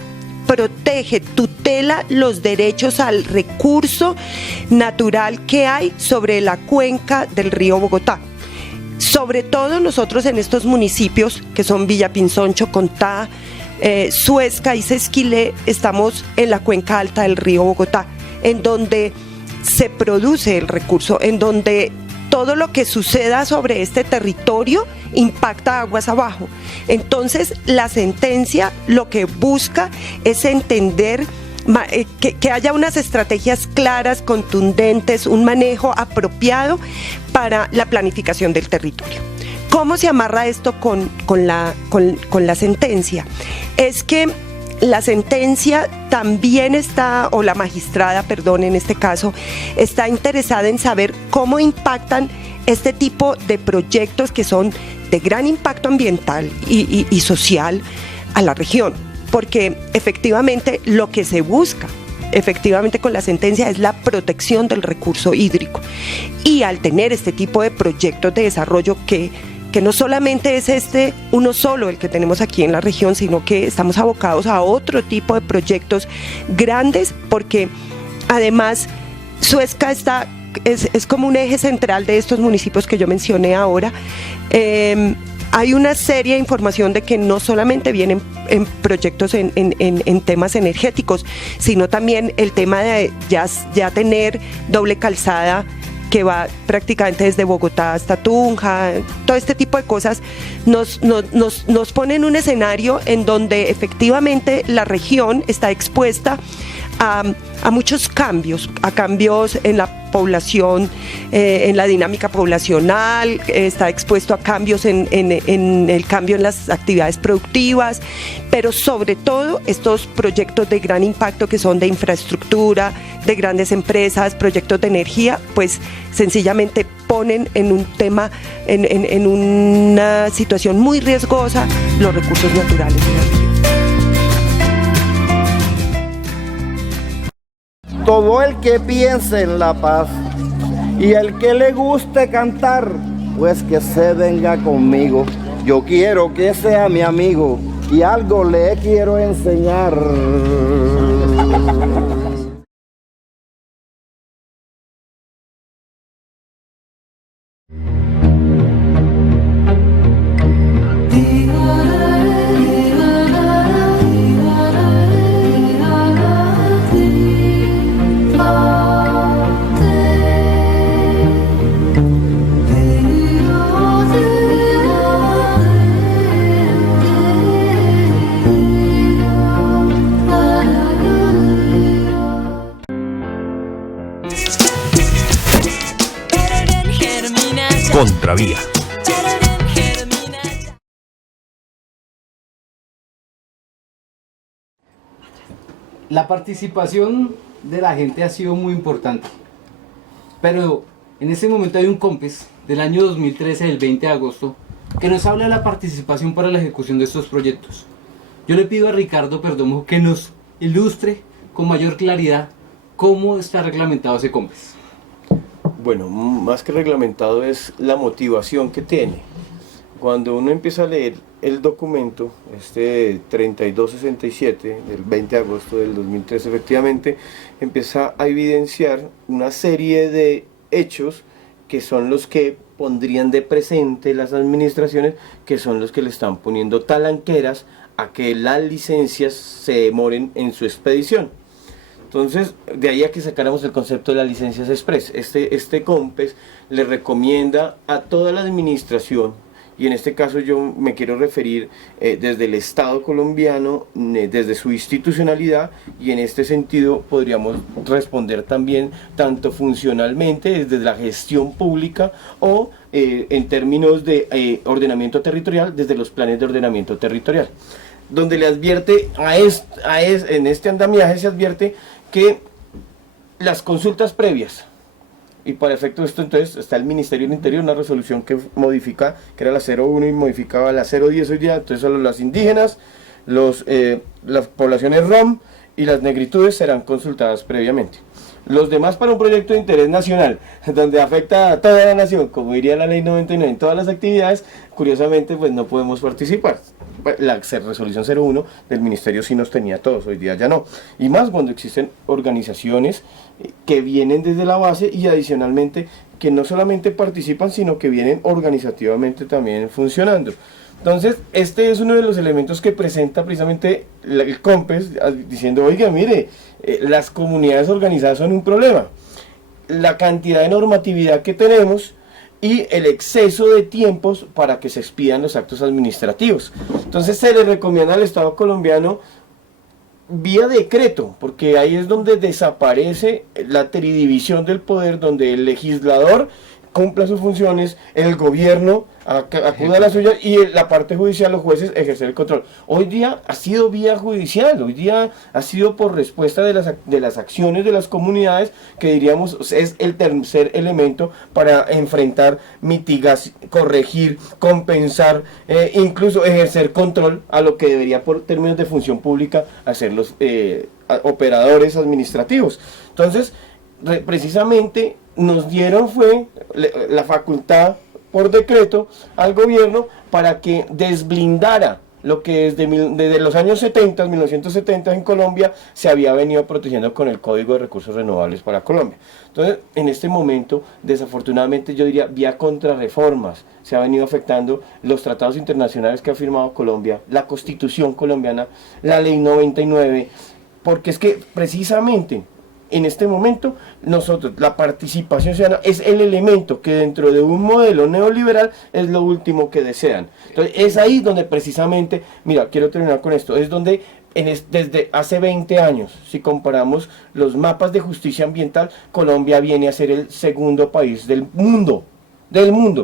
protege, tutela los derechos al recurso natural que hay sobre la cuenca del río Bogotá. Sobre todo nosotros en estos municipios que son Villapinzón, Chocontá, Suezca y Sesquilé, estamos en la cuenca alta del río Bogotá, en donde se produce el recurso, en donde todo lo que suceda sobre este territorio impacta aguas abajo. Entonces, la sentencia lo que busca es entender que haya unas estrategias claras, contundentes, un manejo apropiado para la planificación del territorio. ¿Cómo se amarra esto con la sentencia? Es que la sentencia también está, o la magistrada, perdón, en este caso, está interesada en saber cómo impactan este tipo de proyectos que son de gran impacto ambiental y social a la región, porque efectivamente lo que se busca efectivamente con la sentencia es la protección del recurso hídrico, y al tener este tipo de proyectos de desarrollo que no solamente es uno solo el que tenemos aquí en la región, sino que estamos abocados a otro tipo de proyectos grandes, porque además Suezca es como un eje central de estos municipios que yo mencioné ahora. Hay una serie de información de que no solamente vienen en proyectos en temas energéticos, sino también el tema de ya tener doble calzada que va prácticamente desde Bogotá hasta Tunja. Todo este tipo de cosas nos pone en un escenario en donde efectivamente la región está expuesta a muchos cambios, a cambios en la población, en la dinámica poblacional, está expuesto a cambios en el cambio en las actividades productivas, pero sobre todo estos proyectos de gran impacto que son de infraestructura, de grandes empresas, proyectos de energía, pues sencillamente ponen en un tema, en una situación muy riesgosa los recursos naturales de la región. Todo el que piense en la paz y el que le guste cantar, pues que se venga conmigo. Yo quiero que sea mi amigo y algo le quiero enseñar. Contravía. La participación de la gente ha sido muy importante, pero en este momento hay un COMPES del año 2013, del 20 de agosto, que nos habla de la participación para la ejecución de estos proyectos. Yo le pido a Ricardo Perdomo que nos ilustre con mayor claridad cómo está reglamentado ese COMPES. Bueno, más que reglamentado es la motivación que tiene. Cuando uno empieza a leer el documento, 3267 del 20 de agosto del 2013, efectivamente empieza a evidenciar una serie de hechos que son los que pondrían de presente las administraciones, que son los que le están poniendo talanqueras a que las licencias se demoren en su expedición. Entonces, de ahí a que sacáramos el concepto de las licencias express. Este COMPES le recomienda a toda la administración, y en este caso yo me quiero referir desde el Estado colombiano, desde su institucionalidad, y en este sentido podríamos responder también tanto funcionalmente desde la gestión pública o en términos de ordenamiento territorial, desde los planes de ordenamiento territorial, donde le advierte en este andamiaje se advierte que las consultas previas, y para efecto de esto entonces está el Ministerio del Interior, una resolución que modifica, que era la 01 y modificaba la 010 hoy día, entonces solo las indígenas, las poblaciones rom y las negritudes serán consultadas previamente. Los demás para un proyecto de interés nacional, donde afecta a toda la nación, como diría la ley 99 en todas las actividades, curiosamente pues no podemos participar. La resolución 01 del ministerio sí nos tenía todos, hoy día ya no. Y más cuando existen organizaciones que vienen desde la base y adicionalmente que no solamente participan, sino que vienen organizativamente también funcionando. Entonces, este es uno de los elementos que presenta precisamente el COMPES, diciendo, oiga, mire, las comunidades organizadas son un problema. La cantidad de normatividad que tenemos y el exceso de tiempos para que se expidan los actos administrativos. Entonces se le recomienda al Estado colombiano vía decreto, porque ahí es donde desaparece la tridivisión del poder, donde el legislador cumpla sus funciones, el gobierno acuda a la suya y la parte judicial, los jueces, ejercer el control. Hoy día ha sido vía judicial, hoy día ha sido por respuesta de las acciones de las comunidades, que diríamos es el tercer elemento para enfrentar, mitigar, corregir, compensar, incluso ejercer control a lo que debería por términos de función pública hacer los operadores administrativos. Entonces, precisamente nos dieron fue la facultad por decreto al gobierno para que desblindara lo que desde los años 70, 1970 en Colombia se había venido protegiendo con el Código de Recursos Renovables para Colombia. Entonces, en este momento, desafortunadamente yo diría, vía contrarreformas, se ha venido afectando los tratados internacionales que ha firmado Colombia, la Constitución colombiana, la Ley 99, porque es que precisamente en este momento, nosotros, la participación ciudadana es el elemento que dentro de un modelo neoliberal es lo último que desean. Entonces, es ahí donde precisamente, mira, quiero terminar con esto, es donde desde hace 20 años, si comparamos los mapas de justicia ambiental, Colombia viene a ser el segundo país del mundo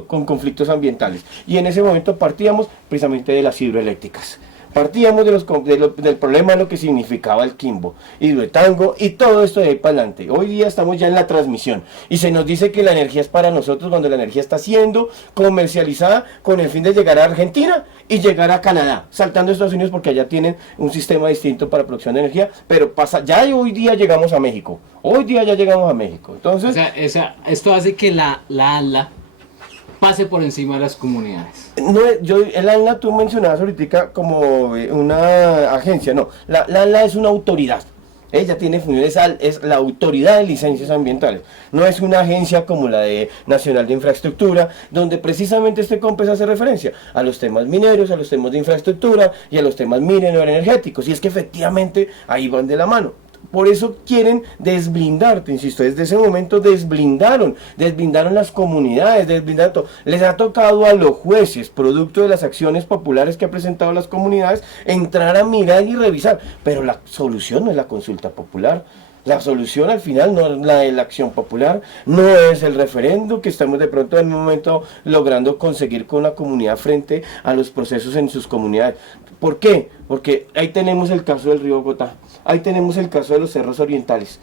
con conflictos ambientales. Y en ese momento partíamos precisamente de las hidroeléctricas. Partíamos del problema de lo que significaba el Quimbo, Hidroetango y todo esto de ahí para adelante. Hoy día estamos ya en la transmisión y se nos dice que la energía es para nosotros cuando la energía está siendo comercializada con el fin de llegar a Argentina y llegar a Canadá, saltando a Estados Unidos porque allá tienen un sistema distinto para producción de energía, pero ya hoy día llegamos a México. Hoy día ya llegamos a México. Entonces, esto hace que la ANLA pase por encima de las comunidades. No, el ANLA tú mencionabas ahorita como una agencia, no, la ANLA es una autoridad, ella tiene funciones, es la autoridad de licencias ambientales, no es una agencia como la de Nacional de Infraestructura, donde precisamente este COMPES hace referencia a los temas mineros, a los temas de infraestructura y a los temas minero-energéticos, y es que efectivamente ahí van de la mano. Por eso quieren desblindar, te insisto, desde ese momento desblindaron las comunidades, desblindaron todo. Les ha tocado a los jueces, producto de las acciones populares que han presentado las comunidades, entrar a mirar y revisar, pero la solución no es la consulta popular. La solución al final no es la de la acción popular, no es el referendo que estamos de pronto en un momento logrando conseguir con la comunidad frente a los procesos en sus comunidades. ¿Por qué? Porque ahí tenemos el caso del río Bogotá, ahí tenemos el caso de los cerros orientales,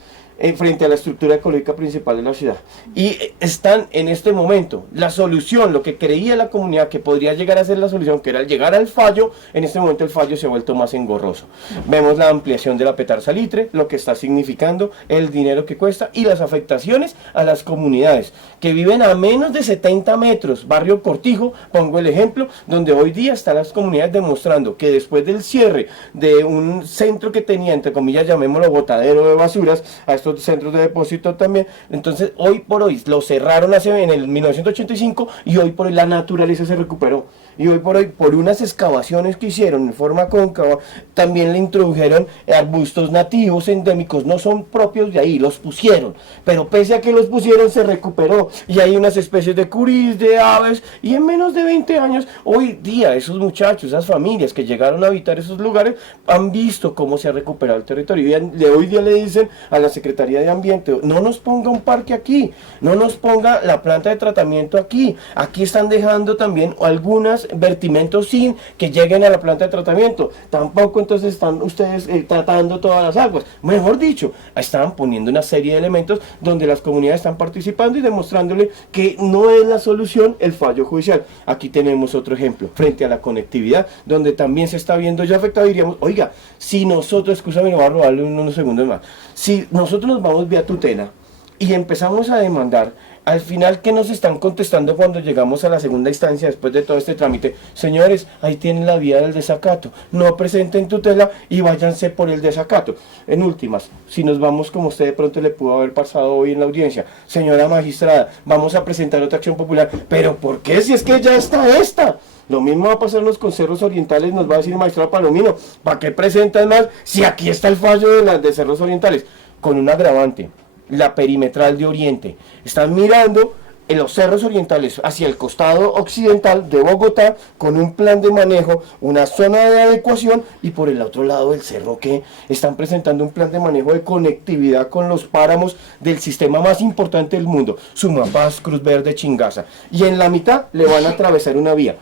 frente a la estructura ecológica principal de la ciudad. Y están en este momento, la solución, lo que creía la comunidad que podría llegar a ser la solución, que era llegar al fallo, en este momento el fallo se ha vuelto más engorroso. Vemos la ampliación de la Petar Salitre, lo que está significando, el dinero que cuesta y las afectaciones a las comunidades que viven a menos de 70 metros, barrio Cortijo, pongo el ejemplo, donde hoy día están las comunidades demostrando que después del cierre de un centro que tenía, entre comillas, llamémoslo botadero de basuras, a estos centros de depósito también. Entonces, hoy por hoy, lo cerraron en el 1985 y hoy por hoy la naturaleza se recuperó. Y hoy por hoy, por unas excavaciones que hicieron en forma cóncava, también le introdujeron arbustos nativos endémicos, no son propios de ahí, los pusieron, pero pese a que los pusieron se recuperó, y hay unas especies de curís, de aves, y en menos de 20 años, hoy día esos muchachos, esas familias que llegaron a habitar esos lugares, han visto cómo se ha recuperado el territorio, y hoy día le dicen a la Secretaría de Ambiente, no nos ponga un parque aquí, no nos ponga la planta de tratamiento aquí están dejando también algunas vertimentos sin que lleguen a la planta de tratamiento, tampoco entonces están ustedes tratando todas las aguas, mejor dicho, están poniendo una serie de elementos donde las comunidades están participando y demostrándole que no es la solución el fallo judicial. Aquí tenemos otro ejemplo, frente a la conectividad, donde también se está viendo ya afectado, diríamos, oiga, si nosotros, escúchame, me voy a robarle unos segundos más, si nosotros nos vamos vía tutela y empezamos a demandar, al final, ¿qué nos están contestando cuando llegamos a la segunda instancia después de todo este trámite? Señores, ahí tienen la vía del desacato, no presenten tutela y váyanse por el desacato. En últimas, si nos vamos como usted de pronto le pudo haber pasado hoy en la audiencia, señora magistrada, vamos a presentar otra acción popular, pero ¿por qué si es que ya está esta? Lo mismo va a pasarnos con Cerros Orientales, nos va a decir el magistrado Palomino, ¿para qué presentan más si aquí está el fallo de Cerros Orientales? Con un agravante, la perimetral de Oriente. Están mirando en los Cerros Orientales hacia el costado occidental de Bogotá con un plan de manejo, una zona de adecuación, y por el otro lado del cerro que están presentando un plan de manejo de conectividad con los páramos del sistema más importante del mundo, Sumapaz, Cruz Verde, Chingaza, y en la mitad le van a atravesar una vía.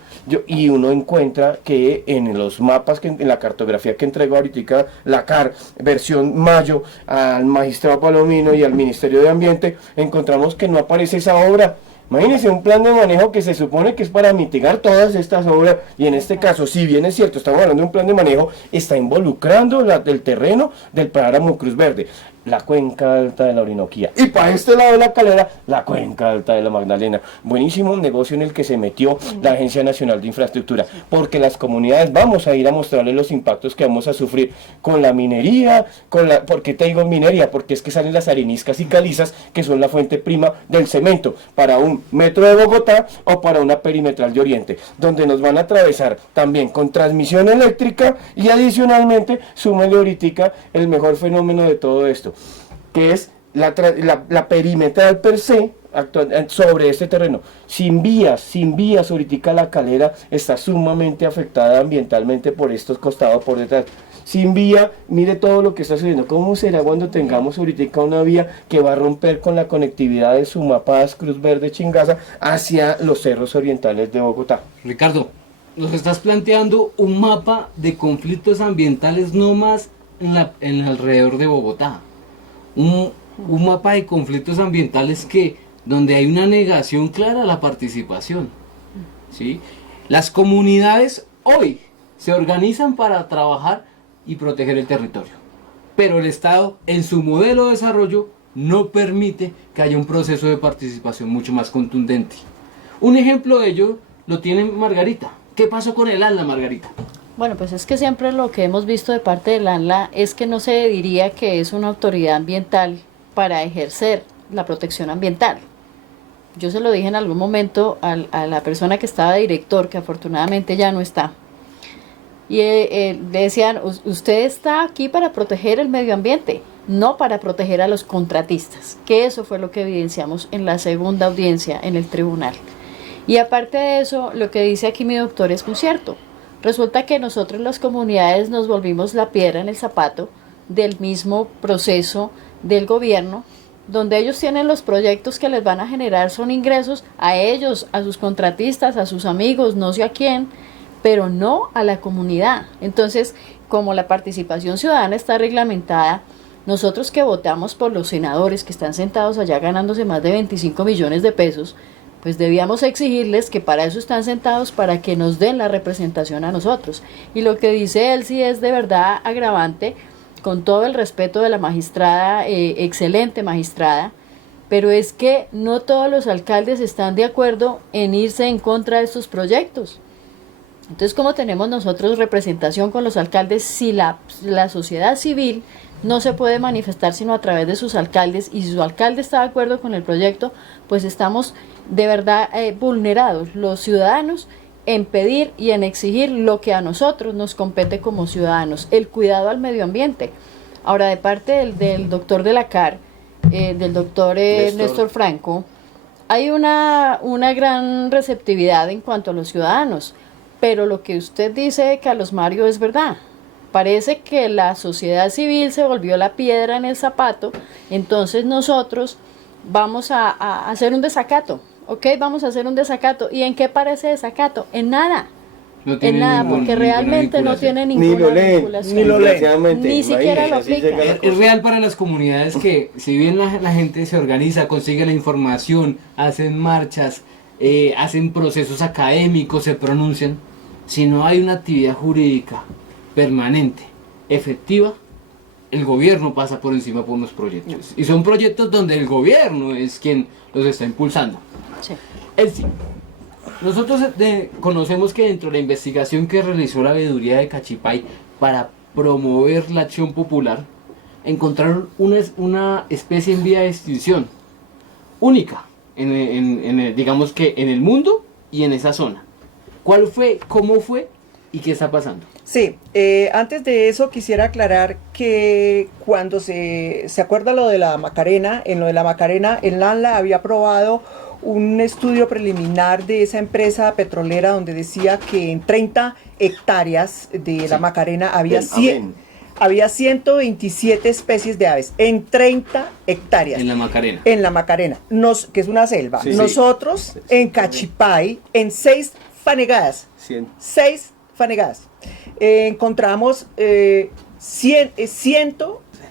Y uno encuentra que en los mapas, en la cartografía que entregó ahorita la CAR, versión mayo, al magistrado Palomino y al Ministerio de Ambiente, encontramos que no aparece esa obra. Imagínense un plan de manejo que se supone que es para mitigar todas estas obras, y en este caso, si bien es cierto, estamos hablando de un plan de manejo, está involucrando el terreno del páramo Cruz Verde, la cuenca alta de la Orinoquía, y para este lado de la Calera, la cuenca alta de la Magdalena. Buenísimo negocio en el que se metió la Agencia Nacional de Infraestructura, porque las comunidades vamos a ir a mostrarles los impactos que vamos a sufrir con la minería, ¿por qué te digo minería? Porque es que salen las areniscas y calizas, que son la fuente prima del cemento, para un metro de Bogotá o para una perimetral de Oriente, donde nos van a atravesar también con transmisión eléctrica, y adicionalmente, súmele ahorita el mejor fenómeno de todo esto, que es la perimetral per se sobre este terreno, sin vías ahorita la Calera está sumamente afectada ambientalmente por estos costados por detrás. Sin vía, mire todo lo que está sucediendo. ¿Cómo será cuando tengamos ahorita una vía que va a romper con la conectividad de Sumapaz, Cruz Verde, Chingaza hacia los Cerros Orientales de Bogotá? Ricardo, nos estás planteando un mapa de conflictos ambientales no más en alrededor de Bogotá. Un mapa de conflictos ambientales donde hay una negación clara a la participación, ¿sí? Las comunidades hoy se organizan para trabajar y proteger el territorio, pero el Estado en su modelo de desarrollo no permite que haya un proceso de participación mucho más contundente. Un ejemplo de ello lo tiene Margarita. ¿Qué pasó con el ANLA, Margarita? Bueno, pues es que siempre lo que hemos visto de parte del ANLA es que no se diría que es una autoridad ambiental para ejercer la protección ambiental. Yo se lo dije en algún momento a la persona que estaba de director, que afortunadamente ya no está. Y le decían, usted está aquí para proteger el medio ambiente, no para proteger a los contratistas, que eso fue lo que evidenciamos en la segunda audiencia en el tribunal. Y aparte de eso, lo que dice aquí mi doctor es muy cierto. Resulta que nosotros las comunidades nos volvimos la piedra en el zapato del mismo proceso del gobierno, donde ellos tienen los proyectos que les van a generar son ingresos a ellos, a sus contratistas, a sus amigos, no sé a quién, pero no a la comunidad. Entonces, como la participación ciudadana está reglamentada, nosotros que votamos por los senadores que están sentados allá ganándose más de 25 millones de pesos, pues debíamos exigirles que para eso están sentados, para que nos den la representación a nosotros. Y lo que dice él sí es de verdad agravante, con todo el respeto de la magistrada, excelente magistrada, pero es que no todos los alcaldes están de acuerdo en irse en contra de estos proyectos. Entonces, ¿cómo tenemos nosotros representación con los alcaldes si la sociedad civil no se puede manifestar sino a través de sus alcaldes, y si su alcalde está de acuerdo con el proyecto, pues estamos de verdad vulnerados los ciudadanos en pedir y en exigir lo que a nosotros nos compete como ciudadanos, el cuidado al medio ambiente. Ahora, de parte del doctor de la CAR, del doctor Néstor Franco, hay una gran receptividad en cuanto a los ciudadanos, pero lo que usted dice, Carlos Mario, es verdad. Parece que la sociedad civil se volvió la piedra en el zapato, entonces nosotros vamos a hacer un desacato, ¿ok? Vamos a hacer un desacato. ¿Y en qué parece desacato? En nada. No tiene en nada, porque realmente no tiene ninguna vinculación. Ni siquiera lo aplica. Es real para las comunidades que, si bien la gente se organiza, consigue la información, hacen marchas, hacen procesos académicos, se pronuncian, si no hay una actividad jurídica permanente, efectiva, el gobierno pasa por encima por unos proyectos. Y son proyectos donde el gobierno es quien los está impulsando. Sí. Nosotros conocemos que dentro de la investigación que realizó la veeduría de Cachipay para promover la acción popular, encontraron una especie en vía de extinción, única, digamos que en el mundo y en esa zona. ¿Cuál fue, cómo fue y qué está pasando? Sí, antes de eso quisiera aclarar que cuando se acuerda lo de la Macarena, en lo de la Macarena, el ANLA había aprobado un estudio preliminar de esa empresa petrolera donde decía que en 30 hectáreas de la Macarena había 127 especies de aves, en 30 hectáreas. En la Macarena. En la Macarena, que es una selva. Nosotros, en Cachipay, en 6 fanegadas, 6 fanegadas, encontramos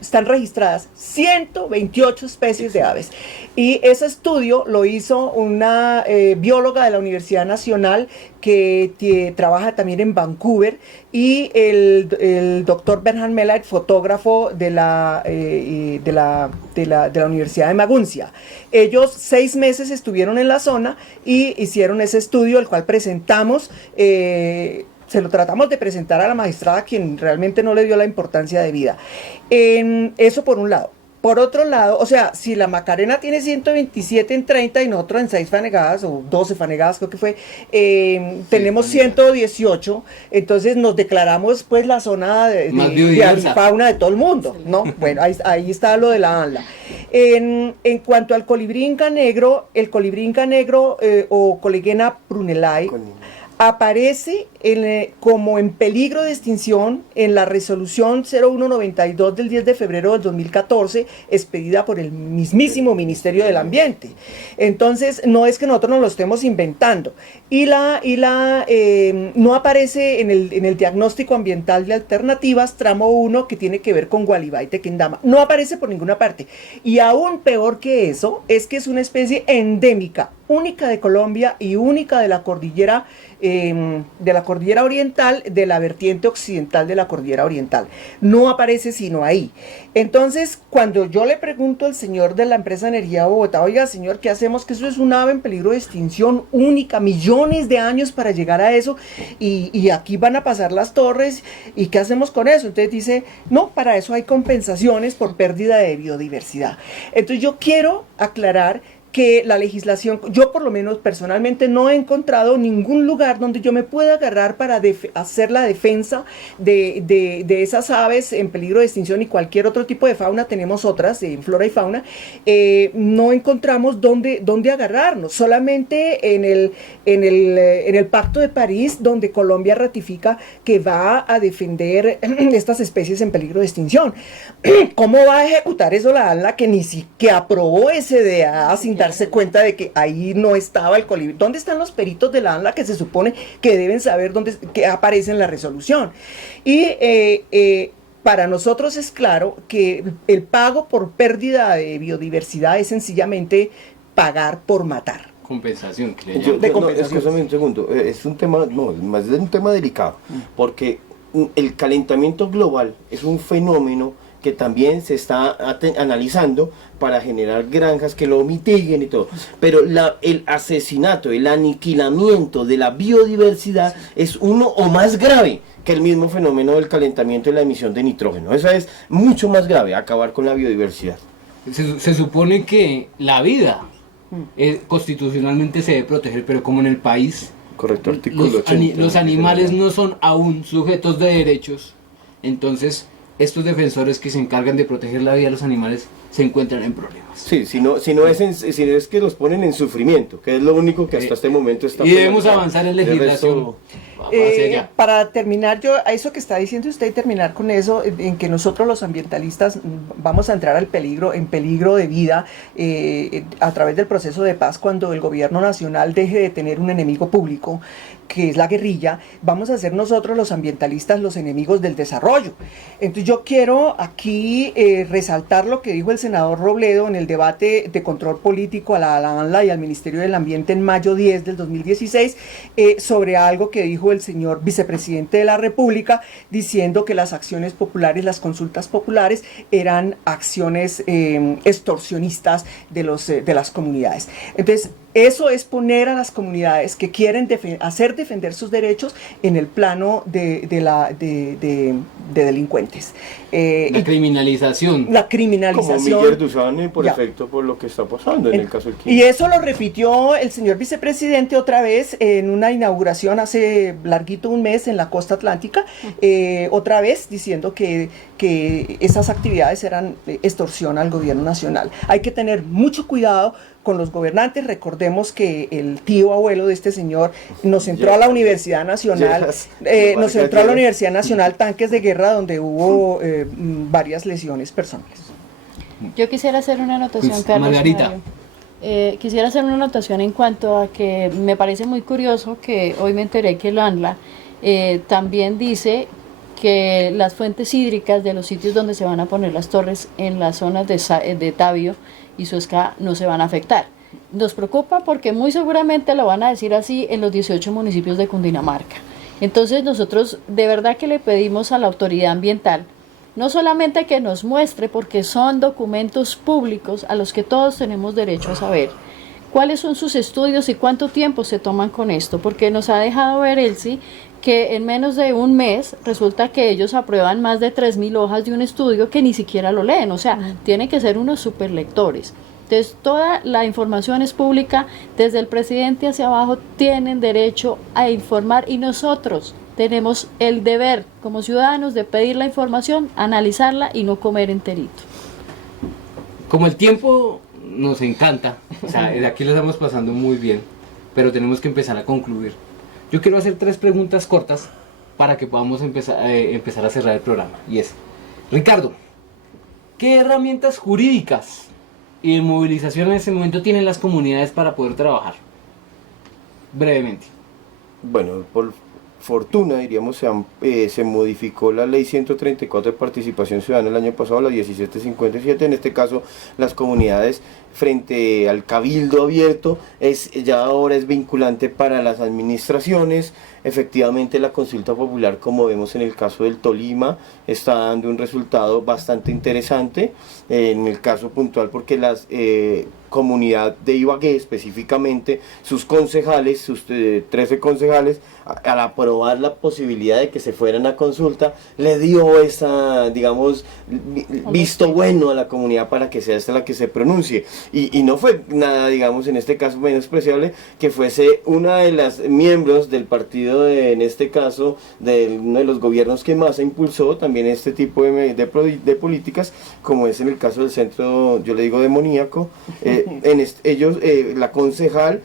están registradas 128 especies de aves. Y ese estudio lo hizo una bióloga de la Universidad Nacional que trabaja también en Vancouver, y el doctor Bernhard Melleit, fotógrafo de la Universidad de Maguncia. Ellos 6 meses estuvieron en la zona y hicieron ese estudio, el cual presentamos. Se lo tratamos de presentar a la magistrada, quien realmente no le dio la importancia debida. Eso por un lado. Por otro lado, o sea, si la Macarena tiene 127 en 30 y nosotros en 6 fanegadas, o 12 fanegadas creo que fue, tenemos 118, entonces nos declaramos pues la zona de avifauna de todo el mundo, ¿no? Bueno, ahí está lo de la ANLA. En cuanto al colibrí inca negro, el colibrí inca negro o Colegena prunellai, aparece como en peligro de extinción en la resolución 0192 del 10 de febrero del 2014, expedida por el mismísimo Ministerio del Ambiente. Entonces, no es que nosotros nos lo estemos inventando. No aparece en el diagnóstico ambiental de alternativas, tramo 1, que tiene que ver con Gualibá y Tequendama. No aparece por ninguna parte. Y aún peor que eso, es que es una especie endémica, única de Colombia y única de la cordillera oriental, de la vertiente occidental de la cordillera oriental. No aparece sino ahí. Entonces, cuando yo le pregunto al señor de la empresa de energía de Bogotá, oiga, señor, ¿qué hacemos? Que eso es un ave en peligro de extinción única, millones de años para llegar a eso, y aquí van a pasar las torres, ¿y qué hacemos con eso? Entonces dice, no, para eso hay compensaciones por pérdida de biodiversidad. Entonces yo quiero aclarar que la legislación, yo por lo menos personalmente no he encontrado ningún lugar donde yo me pueda agarrar para hacer la defensa de esas aves en peligro de extinción y cualquier otro tipo de fauna. Tenemos otras, en flora y fauna. No encontramos dónde agarrarnos, solamente en el Pacto de París, donde Colombia ratifica que va a defender estas especies en peligro de extinción. ¿Cómo va a ejecutar eso la ANLA, que aprobó SDA sin darse cuenta de que ahí no estaba el colibrí? ¿Dónde están los peritos de la ANLA que se supone que deben saber que aparece en la resolución? Y para nosotros es claro que el pago por pérdida de biodiversidad es sencillamente pagar por matar. Compensación. Escúchame un segundo, es un tema, es un tema delicado, porque el calentamiento global es un fenómeno que también se está analizando para generar granjas que lo mitiguen y todo. Pero el asesinato, el aniquilamiento de la biodiversidad es uno o más grave que el mismo fenómeno del calentamiento y la emisión de nitrógeno. Eso es mucho más grave, acabar con la biodiversidad. Se supone que la vida constitucionalmente se debe proteger, pero como en el país correcto, artículo 80, los animales no son aún sujetos de derechos, entonces estos defensores que se encargan de proteger la vida de los animales se encuentran en problemas. Sí, si no es que los ponen en sufrimiento, que es lo único que hasta este momento está. Y debemos avanzar en legislación. Para terminar, yo a eso que está diciendo usted y terminar con eso, en que nosotros los ambientalistas vamos a entrar en peligro de vida a través del proceso de paz cuando el gobierno nacional deje de tener un enemigo público, que es la guerrilla, vamos a ser nosotros los ambientalistas los enemigos del desarrollo. Entonces yo quiero aquí resaltar lo que dijo el senador Robledo en el debate de control político a la ANLA y al Ministerio del Ambiente en mayo 10 del 2016 sobre algo que dijo el señor vicepresidente de la República, diciendo que las acciones populares, las consultas populares eran acciones extorsionistas de las comunidades. Entonces eso es poner a las comunidades que quieren hacer defender sus derechos en el plano de delincuentes. La criminalización. La criminalización. Como Miguel Duzane, por efecto, por lo que está pasando en el caso del Quindío. Y eso lo repitió el señor vicepresidente otra vez en una inauguración hace larguito un mes en la costa atlántica, otra vez diciendo que esas actividades eran extorsión al gobierno nacional. Hay que tener mucho cuidado con los gobernantes. Recordemos que el tío abuelo de este señor nos entró a la Universidad Nacional, tanques de guerra donde hubo varias lesiones personales. Yo quisiera hacer una anotación, Carlos. Margarita. Quisiera hacer una anotación en cuanto a que me parece muy curioso que hoy me enteré que el ANLA también dice que las fuentes hídricas de los sitios donde se van a poner las torres en las zonas de Tabio y Suezca no se van a afectar. Nos preocupa porque muy seguramente lo van a decir así en los 18 municipios de Cundinamarca. Entonces nosotros de verdad que le pedimos a la autoridad ambiental no solamente que nos muestre, porque son documentos públicos a los que todos tenemos derecho a saber, cuáles son sus estudios y cuánto tiempo se toman con esto, porque nos ha dejado ver, Elsie, que en menos de un mes resulta que ellos aprueban más de 3.000 hojas de un estudio que ni siquiera lo leen, o sea, tienen que ser unos superlectores. Entonces, toda la información es pública, desde el presidente hacia abajo tienen derecho a informar y nosotros tenemos el deber como ciudadanos de pedir la información, analizarla y no comer enterito. Como el tiempo nos encanta, o sea, de aquí lo estamos pasando muy bien, pero tenemos que empezar a concluir. Yo quiero hacer 3 preguntas cortas para que podamos empezar a cerrar el programa. Y es, Ricardo, ¿qué herramientas jurídicas y de movilización en este momento tienen las comunidades para poder trabajar? Brevemente. Bueno, por fortuna, diríamos, se modificó la ley 134 de participación ciudadana el año pasado, la 1757, en este caso las comunidades frente al cabildo abierto ya ahora es vinculante para las administraciones. Efectivamente la consulta popular, como vemos en el caso del Tolima, está dando un resultado bastante interesante, en el caso puntual porque las comunidad de Ibagué específicamente, sus concejales, sus 13 concejales, al aprobar la posibilidad de que se fueran a consulta, le dio esa, digamos, visto bueno a la comunidad para que sea esta la que se pronuncie. Y no fue nada, digamos, en este caso menospreciable que fuese una de las miembros del partido, en este caso, de uno de los gobiernos que más impulsó también este tipo de políticas, como es en el caso del centro, yo le digo demoníaco. La concejal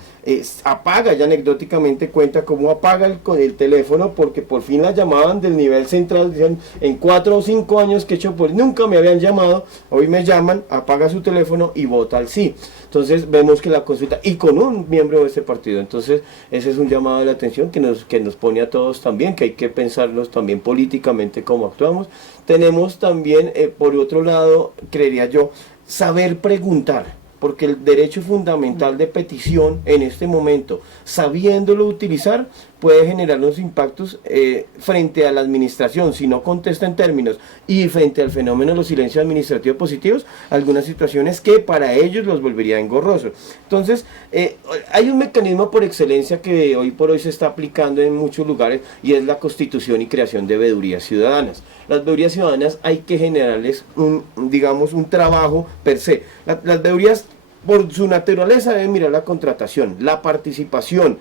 apaga, ya anecdóticamente cuenta cómo apaga con el teléfono, porque por fin la llamaban del nivel central, decían, en 4 o 5 años que he hecho, pues nunca me habían llamado, hoy me llaman, apaga su teléfono y vota al sí. Entonces vemos que la consulta, y con un miembro de este partido, entonces ese es un llamado de la atención que nos pone a todos también, que hay que pensarnos también políticamente cómo actuamos. Tenemos también, por otro lado, creería yo, saber preguntar, porque el derecho fundamental de petición en este momento, sabiéndolo utilizar, puede generar unos impactos frente a la administración, si no contesta en términos, y frente al fenómeno de los silencios administrativos positivos, algunas situaciones que para ellos los volvería engorrosos. Entonces, hay un mecanismo por excelencia que hoy por hoy se está aplicando en muchos lugares, y es la constitución y creación de veedurías ciudadanas. Las veedurías ciudadanas hay que generarles un trabajo per se. Las veedurías, por su naturaleza, deben mirar la contratación, la participación,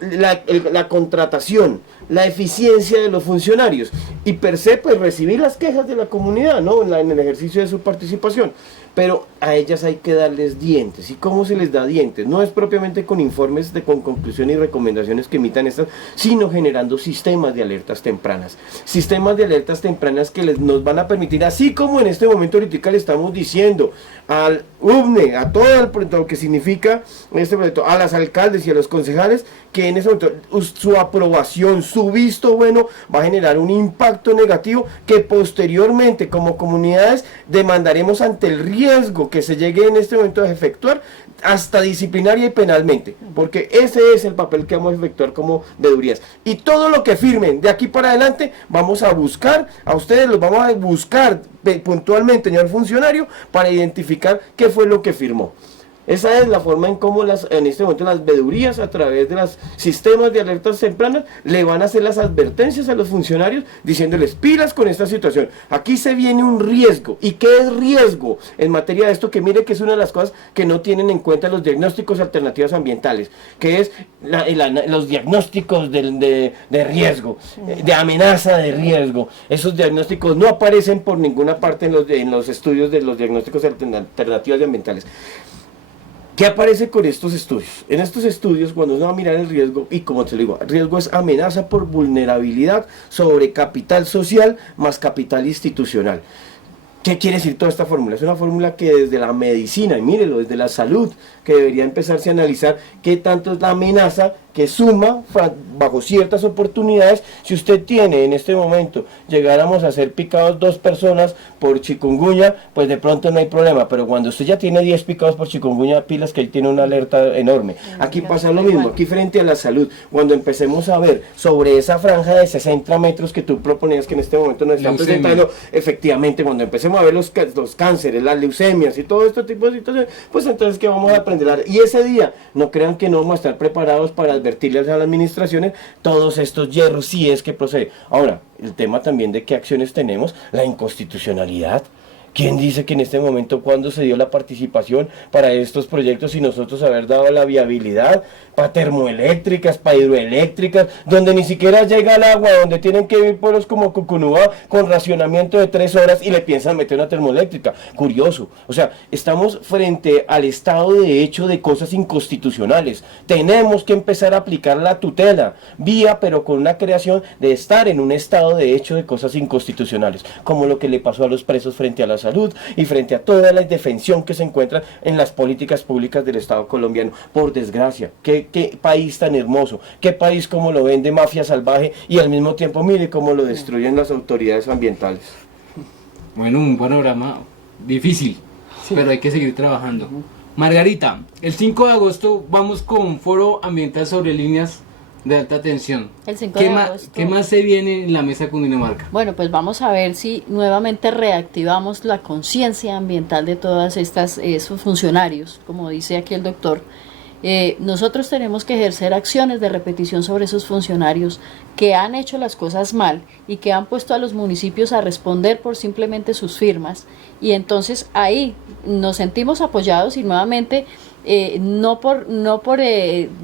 la contratación, la eficiencia de los funcionarios, y per se, pues, recibir las quejas de la comunidad, ¿no?, en el ejercicio de su participación. Pero a ellas hay que darles dientes. ¿Y cómo se les da dientes? No es propiamente con informes con conclusiones y recomendaciones que emitan estas, sino generando sistemas de alertas tempranas. Sistemas de alertas tempranas que nos van a permitir, así como en este momento ahorita le estamos diciendo al UBNE, a todo lo que significa este proyecto, a las alcaldes y a los concejales, que en ese momento su aprobación, su visto bueno, va a generar un impacto negativo que posteriormente, como comunidades, demandaremos ante el riesgo que se llegue en este momento a efectuar, hasta disciplinaria y penalmente, porque ese es el papel que vamos a efectuar como veedurías. Y todo lo que firmen de aquí para adelante, vamos a buscar, a ustedes los vamos a buscar puntualmente, señor funcionario, para identificar qué fue lo que firmó. Esa es la forma en cómo en este momento las veedurías, a través de los sistemas de alertas tempranas, le van a hacer las advertencias a los funcionarios, diciéndoles pilas con esta situación. Aquí se viene un riesgo. ¿Y qué es riesgo en materia de esto? Que mire que es una de las cosas que no tienen en cuenta los diagnósticos de alternativas ambientales, que es los diagnósticos de riesgo, de amenaza de riesgo. Esos diagnósticos no aparecen por ninguna parte en los estudios de los diagnósticos de alternativas ambientales. ¿Qué aparece con estos estudios? En estos estudios, cuando uno va a mirar el riesgo, y como te lo digo, el riesgo es amenaza por vulnerabilidad sobre capital social más capital institucional. ¿Qué quiere decir toda esta fórmula? Es una fórmula que desde la medicina, y mírelo, desde la salud, que debería empezarse a analizar qué tanto es la amenaza que suma bajo ciertas oportunidades. Si usted tiene en este momento, llegáramos a ser picados 2 personas por chikungunya, pues de pronto no hay problema, pero cuando usted ya tiene 10 picados por chikungunya, pilas que ahí tiene una alerta enorme. Aquí pasa lo mismo, aquí frente a la salud, cuando empecemos a ver sobre esa franja de 60 metros que tú proponías, que en este momento nos están presentando, efectivamente, cuando empecemos a ver los cánceres, las leucemias y todo este tipo de situaciones, pues entonces ¿qué vamos a aprender? Y ese día, no crean que no vamos a estar preparados para advertirles a las administraciones todos estos hierros, si es que procede. Ahora, el tema también de qué acciones tenemos, la inconstitucionalidad. ¿Quién dice que en este momento, cuando se dio la participación para estos proyectos y nosotros haber dado la viabilidad para termoeléctricas, para hidroeléctricas, donde ni siquiera llega el agua, donde tienen que vivir pueblos como Cucunúa con racionamiento de 3 horas y le piensan meter una termoeléctrica? Curioso. O sea, estamos frente al estado de hecho de cosas inconstitucionales. Tenemos que empezar a aplicar la tutela, pero con una creación de estar en un estado de hecho de cosas inconstitucionales, como lo que le pasó a los presos frente a la salud y frente a toda la indefensión que se encuentra en las políticas públicas del Estado colombiano. Por desgracia, qué país tan hermoso, qué país como lo vende mafia salvaje, y al mismo tiempo mire cómo lo destruyen las autoridades ambientales. Bueno, un panorama difícil, pero hay que seguir trabajando. Margarita, el 5 de agosto vamos con Foro Ambiental sobre líneas de alta tensión. El 5 de agosto. ¿Qué más se viene en la mesa Cundinamarca? Bueno, pues vamos a ver si nuevamente reactivamos la conciencia ambiental de todas esos funcionarios, como dice aquí el doctor. Nosotros tenemos que ejercer acciones de repetición sobre esos funcionarios que han hecho las cosas mal y que han puesto a los municipios a responder por simplemente sus firmas, y entonces ahí nos sentimos apoyados y nuevamente no por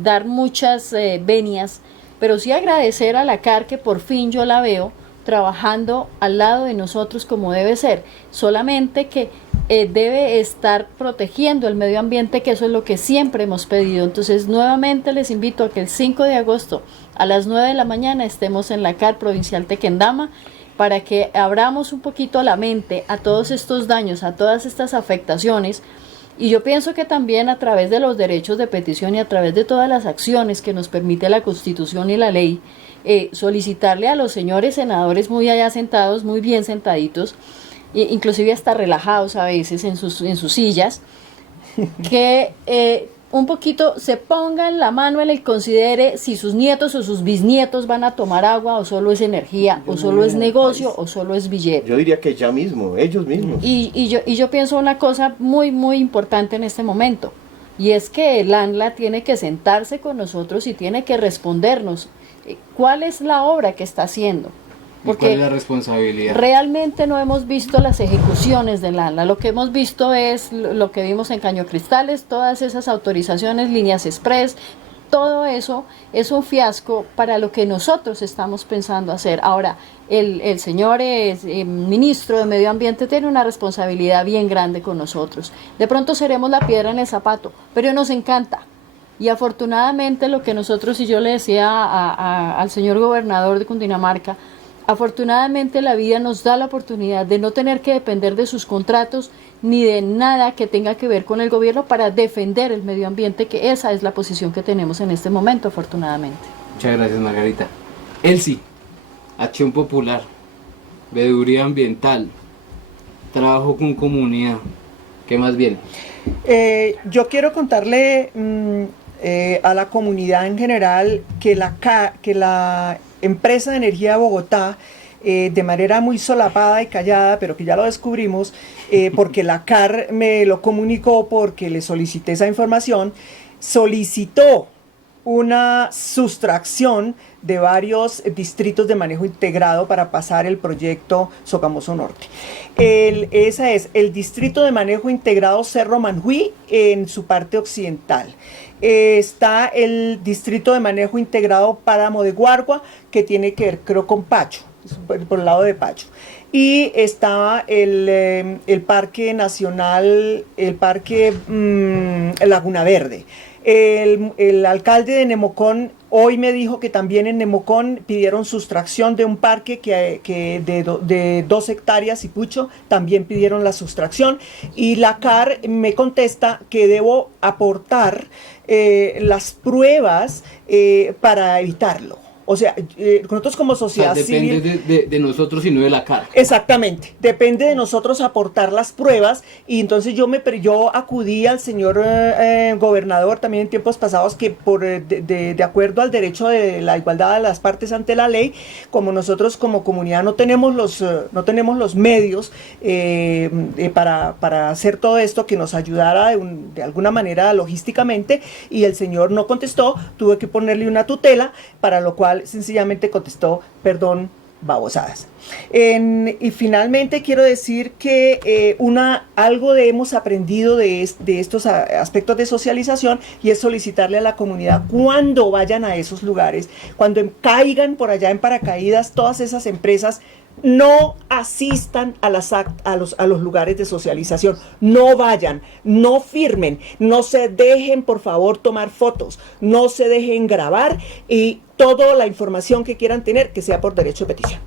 dar muchas venias, pero sí agradecer a la CAR, que por fin yo la veo trabajando al lado de nosotros como debe ser, solamente que debe estar protegiendo el medio ambiente, que eso es lo que siempre hemos pedido. Entonces nuevamente les invito a que el 5 de agosto a las 9 de la mañana estemos en la CAR Provincial Tequendama, para que abramos un poquito la mente a todos estos daños, a todas estas afectaciones. Y yo pienso que también a través de los derechos de petición y a través de todas las acciones que nos permite la Constitución y la ley, solicitarle a los señores senadores muy allá sentados, muy bien sentaditos, inclusive hasta relajados a veces en sus sillas, que un poquito se pongan la mano en el considere si sus nietos o sus bisnietos van a tomar agua o solo es energía, o solo es negocio, o solo es billete. Yo diría que ya mismo, ellos mismos. Y yo pienso una cosa muy, muy importante en este momento, y es que el ANLA tiene que sentarse con nosotros y tiene que respondernos cuál es la obra que está haciendo. Porque ¿cuál es la responsabilidad? Realmente no hemos visto las ejecuciones del ANLA. Lo que hemos visto es lo que vimos en Caño Cristales, todas esas autorizaciones, líneas express, todo eso es un fiasco para lo que nosotros estamos pensando hacer. Ahora, el señor ministro de Medio Ambiente tiene una responsabilidad bien grande con nosotros. De pronto seremos la piedra en el zapato, pero nos encanta. Y afortunadamente lo que nosotros, y yo le decía al señor gobernador de Cundinamarca, afortunadamente la vida nos da la oportunidad de no tener que depender de sus contratos ni de nada que tenga que ver con el gobierno para defender el medio ambiente, que esa es la posición que tenemos en este momento, afortunadamente. Muchas gracias, Margarita. Elsie, Acción Popular, Veeduría Ambiental, Trabajo con Comunidad, ¿qué más viene? Yo quiero contarle a la comunidad en general que la empresa de energía de Bogotá, de manera muy solapada y callada, pero que ya lo descubrimos, porque la CAR me lo comunicó porque le solicité esa información, solicitó una sustracción de varios distritos de manejo integrado para pasar el proyecto Sogamoso Norte. Ese es el distrito de manejo integrado Cerro Manjuí en su parte occidental. Está el distrito de manejo integrado Páramo de Guargua, que tiene que ver, creo, con Pacho, por el lado de Pacho. Y está el Parque Nacional, el Parque Laguna Verde. El alcalde de Nemocón hoy me dijo que también en Nemocón pidieron sustracción de un parque que de 2 hectáreas y pucho, también pidieron la sustracción, y la CAR me contesta que debo aportar las pruebas para evitarlo. O sea, nosotros como sociedad civil... Depende de nosotros y no de la CAR. Exactamente, depende de nosotros aportar las pruebas, y entonces yo acudí al señor gobernador también en tiempos pasados que de acuerdo al derecho de la igualdad de las partes ante la ley, como nosotros como comunidad no tenemos los medios para hacer todo esto, que nos ayudara de alguna manera logísticamente, y el señor no contestó, tuve que ponerle una tutela, para lo cual sencillamente contestó, perdón, babosadas. Y finalmente quiero decir que algo hemos aprendido de estos aspectos de socialización, y es solicitarle a la comunidad, cuando vayan a esos lugares, cuando caigan por allá en paracaídas todas esas empresas, no asistan a los lugares de socialización, no vayan, no firmen, no se dejen por favor tomar fotos, no se dejen grabar, y toda la información que quieran tener, que sea por derecho de petición.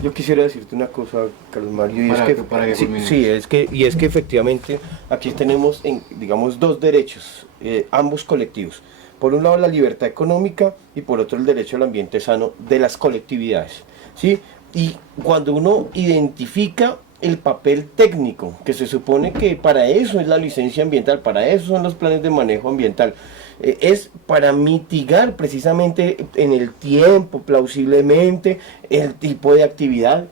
Yo quisiera decirte una cosa, Carlos Mario, y es que efectivamente aquí tenemos, digamos, 2 derechos, ambos colectivos. Por un lado la libertad económica y por otro el derecho al ambiente sano de las colectividades, ¿sí? Y cuando uno identifica el papel técnico, que se supone que para eso es la licencia ambiental, para eso son los planes de manejo ambiental, es para mitigar precisamente en el tiempo, plausiblemente, el tipo de actividad,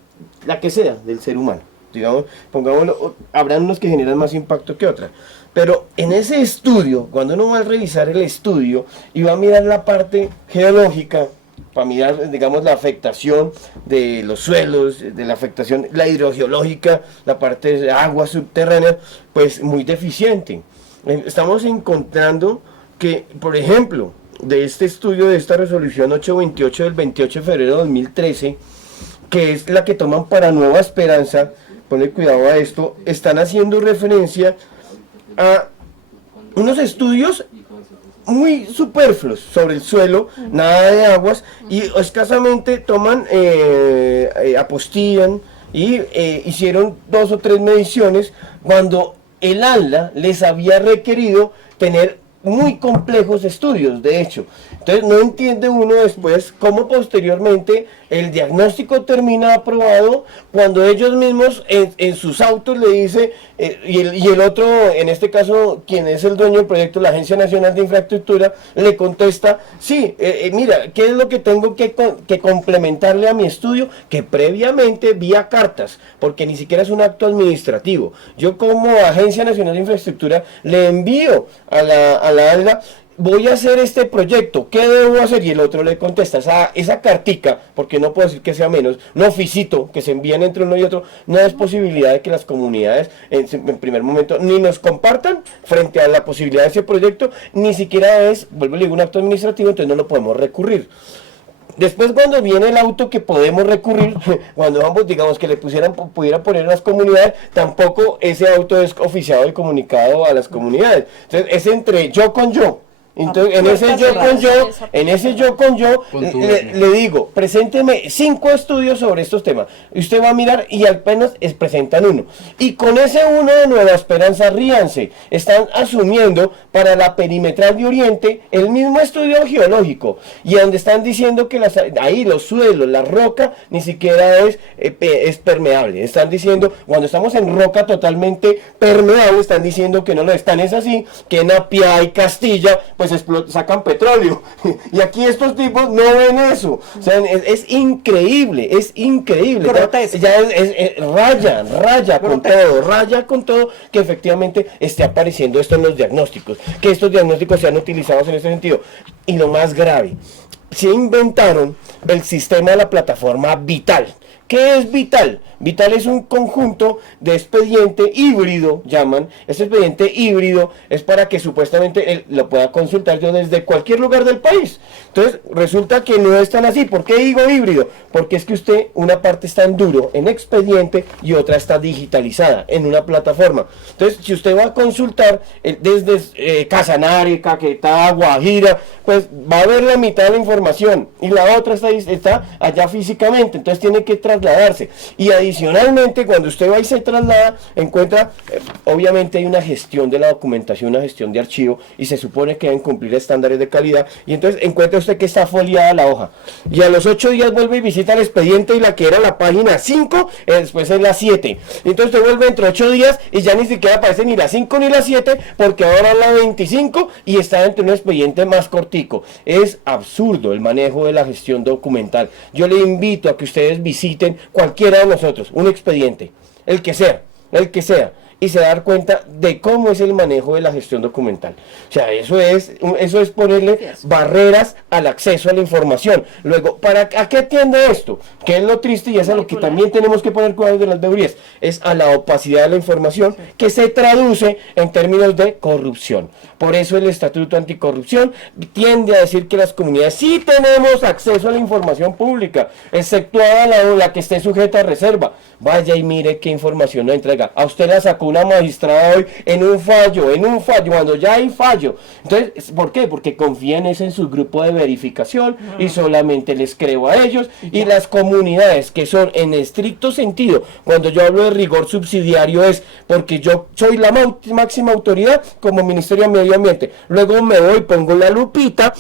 la que sea, del ser humano. Digamos, pongámoslo, habrán unos que generan más impacto que otras. Pero en ese estudio, cuando uno va a revisar el estudio y va a mirar la parte geológica, para mirar, digamos, la afectación de los suelos, de la afectación, la hidrogeológica, la parte de agua subterránea, pues muy deficiente. Estamos encontrando que, por ejemplo, de este estudio, de esta resolución 828 del 28 de febrero de 2013, que es la que toman para Nueva Esperanza, ponle cuidado a esto, están haciendo referencia a unos estudios muy superfluos sobre el suelo, nada de aguas, y escasamente toman, apostillan y hicieron 2 o 3 mediciones cuando el ANLA les había requerido tener muy complejos estudios, de hecho. Entonces no entiende uno después cómo posteriormente el diagnóstico termina aprobado cuando ellos mismos en sus autos le dice, y el otro, en este caso, quien es el dueño del proyecto, la Agencia Nacional de Infraestructura, le contesta, sí, mira, ¿qué es lo que tengo que complementarle a mi estudio? Que previamente vía cartas, porque ni siquiera es un acto administrativo. Yo como Agencia Nacional de Infraestructura le envío a la ALGA, voy a hacer este proyecto, ¿qué debo hacer? Y el otro le contesta, esa cartica, porque no puedo decir que sea menos, un oficito que se envían entre uno y otro, no es posibilidad de que las comunidades en primer momento ni nos compartan frente a la posibilidad de ese proyecto, ni siquiera es, vuelvo a decir, un acto administrativo, entonces no lo podemos recurrir. Después cuando viene el auto que podemos recurrir, cuando ambos digamos que le pudiera poner a las comunidades, tampoco ese auto es oficiado y comunicado a las comunidades. Entonces es entre yo con yo. Entonces, en ese yo con yo, le digo, presénteme 5 estudios sobre estos temas. Y usted va a mirar y apenas presentan uno. Y con ese uno de Nueva Esperanza, ríanse, están asumiendo para la perimetral de Oriente el mismo estudio geológico. Y donde están diciendo que ahí los suelos, la roca, ni siquiera es permeable. Están diciendo, cuando estamos en roca totalmente permeable, están diciendo que no lo están. Es así, que en Apia y Castilla, pues sacan petróleo. Y aquí estos tipos no ven eso. O sea, es increíble, es increíble. Ya raya con todo que efectivamente esté apareciendo esto en los diagnósticos, que estos diagnósticos sean utilizados en ese sentido. Y lo más grave, se inventaron el sistema de la plataforma Vital. ¿Qué es Vital? Vital es un conjunto de expediente híbrido, llaman. Este expediente híbrido es para que supuestamente lo pueda consultar yo desde cualquier lugar del país. Entonces, resulta que no es tan así. ¿Por qué digo híbrido? Porque es que una parte está en duro, en expediente, y otra está digitalizada en una plataforma. Entonces, si usted va a consultar desde Casanare, Caquetá, Guajira, pues va a ver la mitad de la información y la otra está allá físicamente. Entonces, tiene que trasladarse. Y adicionalmente, cuando usted va y se traslada, encuentra, obviamente hay una gestión de la documentación, una gestión de archivo, y se supone que deben cumplir estándares de calidad, y entonces encuentra usted que está foliada la hoja. Y a los 8 días vuelve y visita el expediente, y la que era la página 5, después es la 7. Entonces usted vuelve entre 8 días, y ya ni siquiera aparece ni la 5 ni la 7, porque ahora es la 25, y está entre un expediente más cortico. Es absurdo el manejo de la gestión documental. Yo le invito a que ustedes visiten cualquiera de nosotros, un expediente, el que sea, y se dar cuenta de cómo es el manejo de la gestión documental. O sea, eso es ponerle barreras al acceso a la información. Luego, ¿a qué atiende esto? Que es lo triste, y es a lo que también tenemos que poner cuidado de las veedurías, es a la opacidad de la información, que se traduce en términos de corrupción. Por eso el Estatuto Anticorrupción tiende a decir que las comunidades sí tenemos acceso a la información pública, exceptuada la que esté sujeta a reserva. Vaya y mire qué información no entrega. A usted la sacó una magistrada hoy en un fallo, cuando ya hay fallo. Entonces, ¿por qué? Porque confían en su grupo de verificación y solamente les creo a ellos. Y las comunidades que son en estricto sentido, cuando yo hablo de rigor subsidiario, es porque yo soy la máxima autoridad como Ministerio de Medio Ambiente. Luego me voy, pongo la lupita,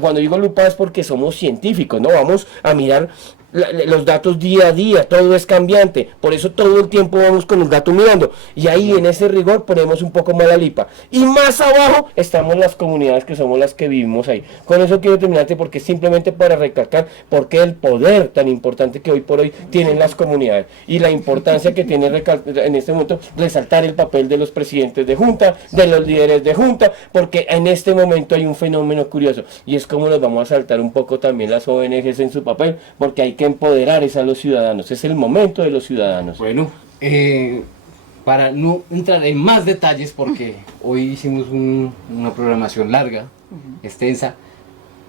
cuando digo lupa es porque somos científicos, ¿no? Vamos a mirar los datos día a día, todo es cambiante, por eso todo el tiempo vamos con el dato mirando, y ahí en ese rigor ponemos un poco más la lipa, y más abajo estamos las comunidades que somos las que vivimos ahí. Con eso quiero terminarte, porque simplemente para recalcar por qué el poder tan importante que hoy por hoy tienen las comunidades, y la importancia que tiene en este momento resaltar el papel de los presidentes de junta, de los líderes de junta, porque en este momento hay un fenómeno curioso, y es como nos vamos a saltar un poco también las ONGs en su papel, porque hay que empoderar a los ciudadanos. Es el momento de los ciudadanos. Bueno, para no entrar en más detalles, porque hoy hicimos una programación larga, extensa,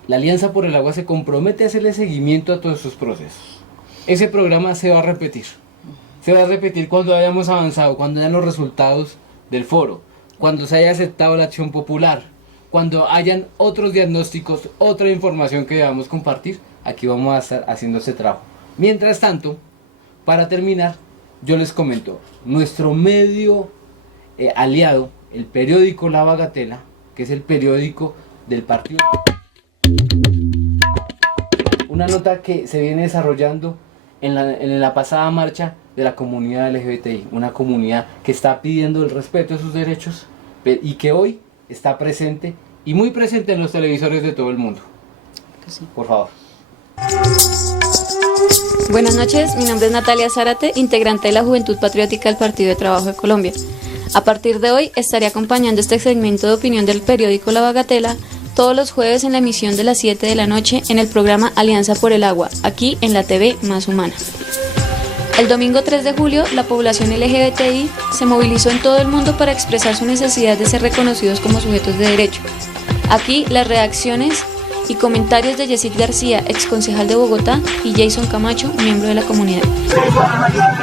la Alianza por el Agua se compromete a hacerle seguimiento a todos estos procesos. Ese programa se va a repetir. Se va a repetir cuando hayamos avanzado, cuando hayan los resultados del foro, cuando se haya aceptado la acción popular, cuando hayan otros diagnósticos, otra información que debamos compartir. Aquí vamos a estar haciendo ese trabajo. Mientras tanto, para terminar, yo les comento, nuestro medio aliado, el periódico La Bagatela, que es el periódico del partido una nota que se viene desarrollando en la pasada marcha de la comunidad LGBTI, una comunidad que está pidiendo el respeto de sus derechos y que hoy está presente y muy presente en los televisores de todo el mundo. Por favor. Buenas noches, mi nombre es Natalia Zárate, integrante de la Juventud Patriótica del Partido de Trabajo de Colombia. A partir de hoy estaré acompañando este segmento de opinión del periódico La Bagatela todos los jueves en la emisión de las 7 de la noche en el programa Alianza por el Agua, aquí en la TV Más Humana. El domingo 3 de julio, la población LGBTI se movilizó en todo el mundo para expresar su necesidad de ser reconocidos como sujetos de derecho. Aquí, las reacciones y comentarios de Yesid García, ex concejal de Bogotá, y Jason Camacho, miembro de la comunidad.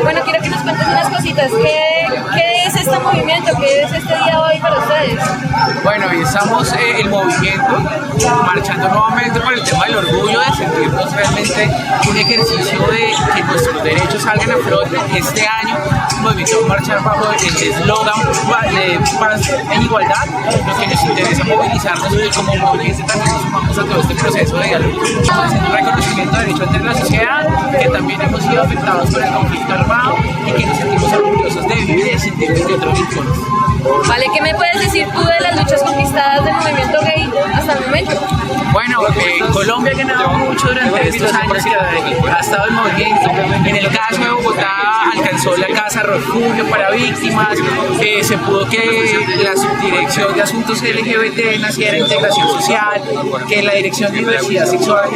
Bueno, quiero que nos cuentes unas cositas. ¿Qué es este movimiento? ¿Qué es este día hoy para ustedes? Bueno, hoy estamos el movimiento marchando nuevamente por el tema del orgullo, de sentirnos realmente un ejercicio de que nuestros derechos salgan a flote. Este año el movimiento va a marchar bajo el eslogan Paz en Igualdad. Lo que nos interesa movilizarnos y como movimiento también nos sumamos a todo este proceso de diálogo. Un reconocimiento de derechos entre la sociedad, que también hemos sido afectados por el conflicto armado y que nos sentimos orgullosos de vivir y de sentirnos de otros rincones. Vale, ¿qué me puedes decir tú de las luchas conquistadas del movimiento gay hasta el momento? Bueno, Colombia ha ganado mucho durante estos años y ha estado en movimiento. En el caso de Bogotá alcanzó la Casa Refugio para Víctimas, se pudo que la Subdirección de Asuntos LGBT naciera Integración Social, que la Dirección de Diversidad Sexual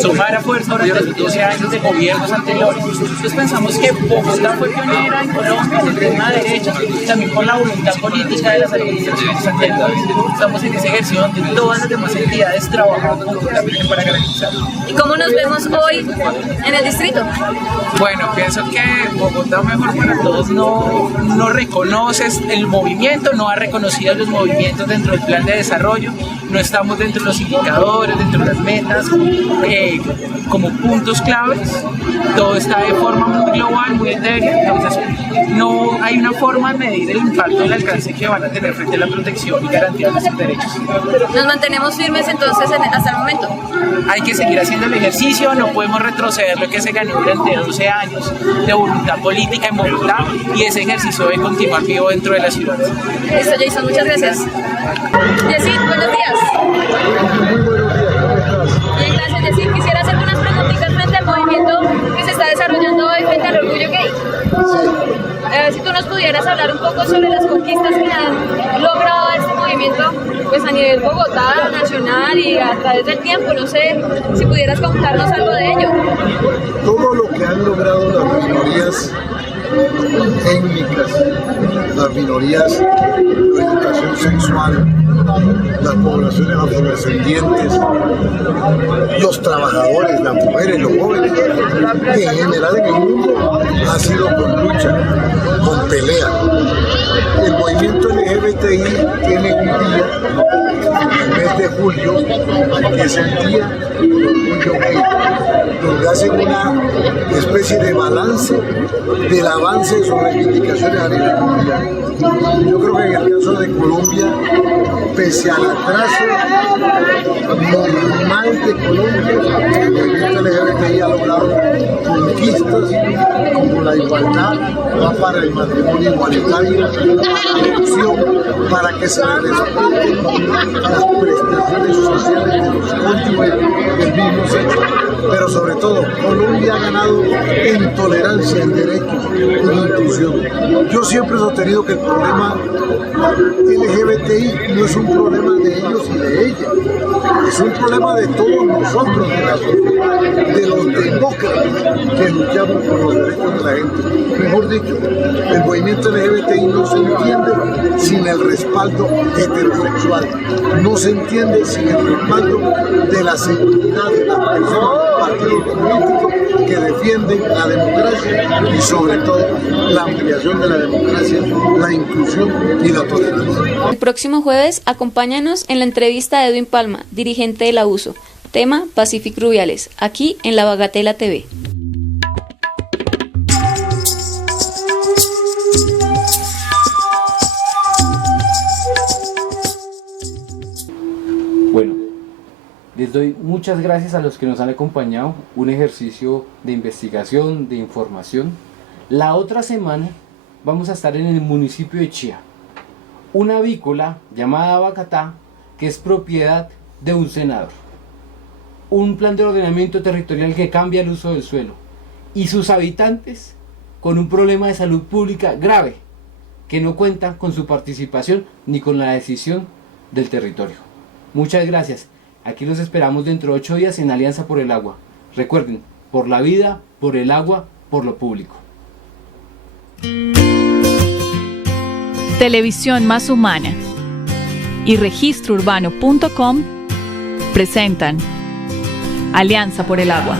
sumara fuerza durante los 12 años de gobiernos anteriores. Entonces pensamos que Bogotá fue pionera en Colombia en el tema de derechos, también por la voluntad política de las administraciones anteriores. Estamos en ese ejercicio donde todas las demás entidades trabajando conjuntamente para garantizarlo. ¿Y cómo nos vemos hoy en el distrito? Bueno, pienso que Bogotá Mejor para Todos no reconoce el movimiento, no ha reconocido los movimientos dentro del plan de desarrollo, no estamos dentro de los indicadores, dentro de las metas, como puntos claves, todo está de forma muy global, muy etérea, entonces no hay una forma de medir el impacto y el alcance que van a tener frente a la protección y garantía de nuestros derechos. ¿Nos mantenemos firmes entonces hasta el momento? Hay que seguir haciendo el ejercicio, no podemos retroceder lo que se ganó durante 12 años de voluntad política en Bogotá y ese ejercicio debe continuar vivo dentro de la ciudad. Listo, Jason, muchas gracias. Yesid, buenos días. Muy buenos días, ¿cómo estás? Bien, gracias, Yesid. Quisiera hacer unas preguntitas frente al movimiento que se está desarrollando hoy frente al orgullo gay. Si tú nos pudieras hablar un poco sobre las conquistas que han logrado este movimiento, pues a nivel Bogotá, nacional y a través del tiempo, no sé si pudieras contarnos algo de ello. Todo lo que han logrado las minorías étnicas, las minorías de educación sexual, las poblaciones afrodescendientes, los trabajadores, las mujeres, los jóvenes, en general en el mundo ha sido con lucha, con pelea. El movimiento LGBTI tiene un día, en el mes de julio, que es el día del orgullo gay, donde hacen una especie de balance del avance de sus reivindicaciones a nivel mundial. Yo creo que en el caso de Colombia, pese al atraso normal de Colombia, el movimiento LGBTI ha logrado conquistas como la igualdad, va para el matrimonio igualitario, la adopción, para que se le respeten las prestaciones sociales de los cónyuges del mismo sexo. Pero sobre todo, Colombia ha ganado en tolerancia, en derechos, en inclusión. Yo siempre he sostenido que el problema LGBTI no es un problema de ellos y de ellas, es un problema de todos nosotros, de la sociedad, de los demócratas que luchamos por los derechos de la gente. Mejor dicho, el movimiento LGBTI no se entiende sin el respaldo heterosexual, no se entiende sin el respaldo de la seguridad de las personas, partidos políticos que defienden la democracia y sobre todo la ampliación de la democracia, la inclusión y la tolerancia. El próximo jueves acompáñanos en la entrevista de Edwin Palma, dirigente del Abuso, tema Pacific Rubiales, aquí en La Bagatela TV. Les doy muchas gracias a los que nos han acompañado, un ejercicio de investigación, de información. La otra semana vamos a estar en el municipio de Chía, una avícola llamada Abacatá, que es propiedad de un senador. Un plan de ordenamiento territorial que cambia el uso del suelo y sus habitantes con un problema de salud pública grave que no cuenta con su participación ni con la decisión del territorio. Muchas gracias. Aquí los esperamos dentro de 8 días en Alianza por el Agua. Recuerden, por la vida, por el agua, por lo público. Televisión Más Humana y registrourbano.com presentan Alianza por el Agua.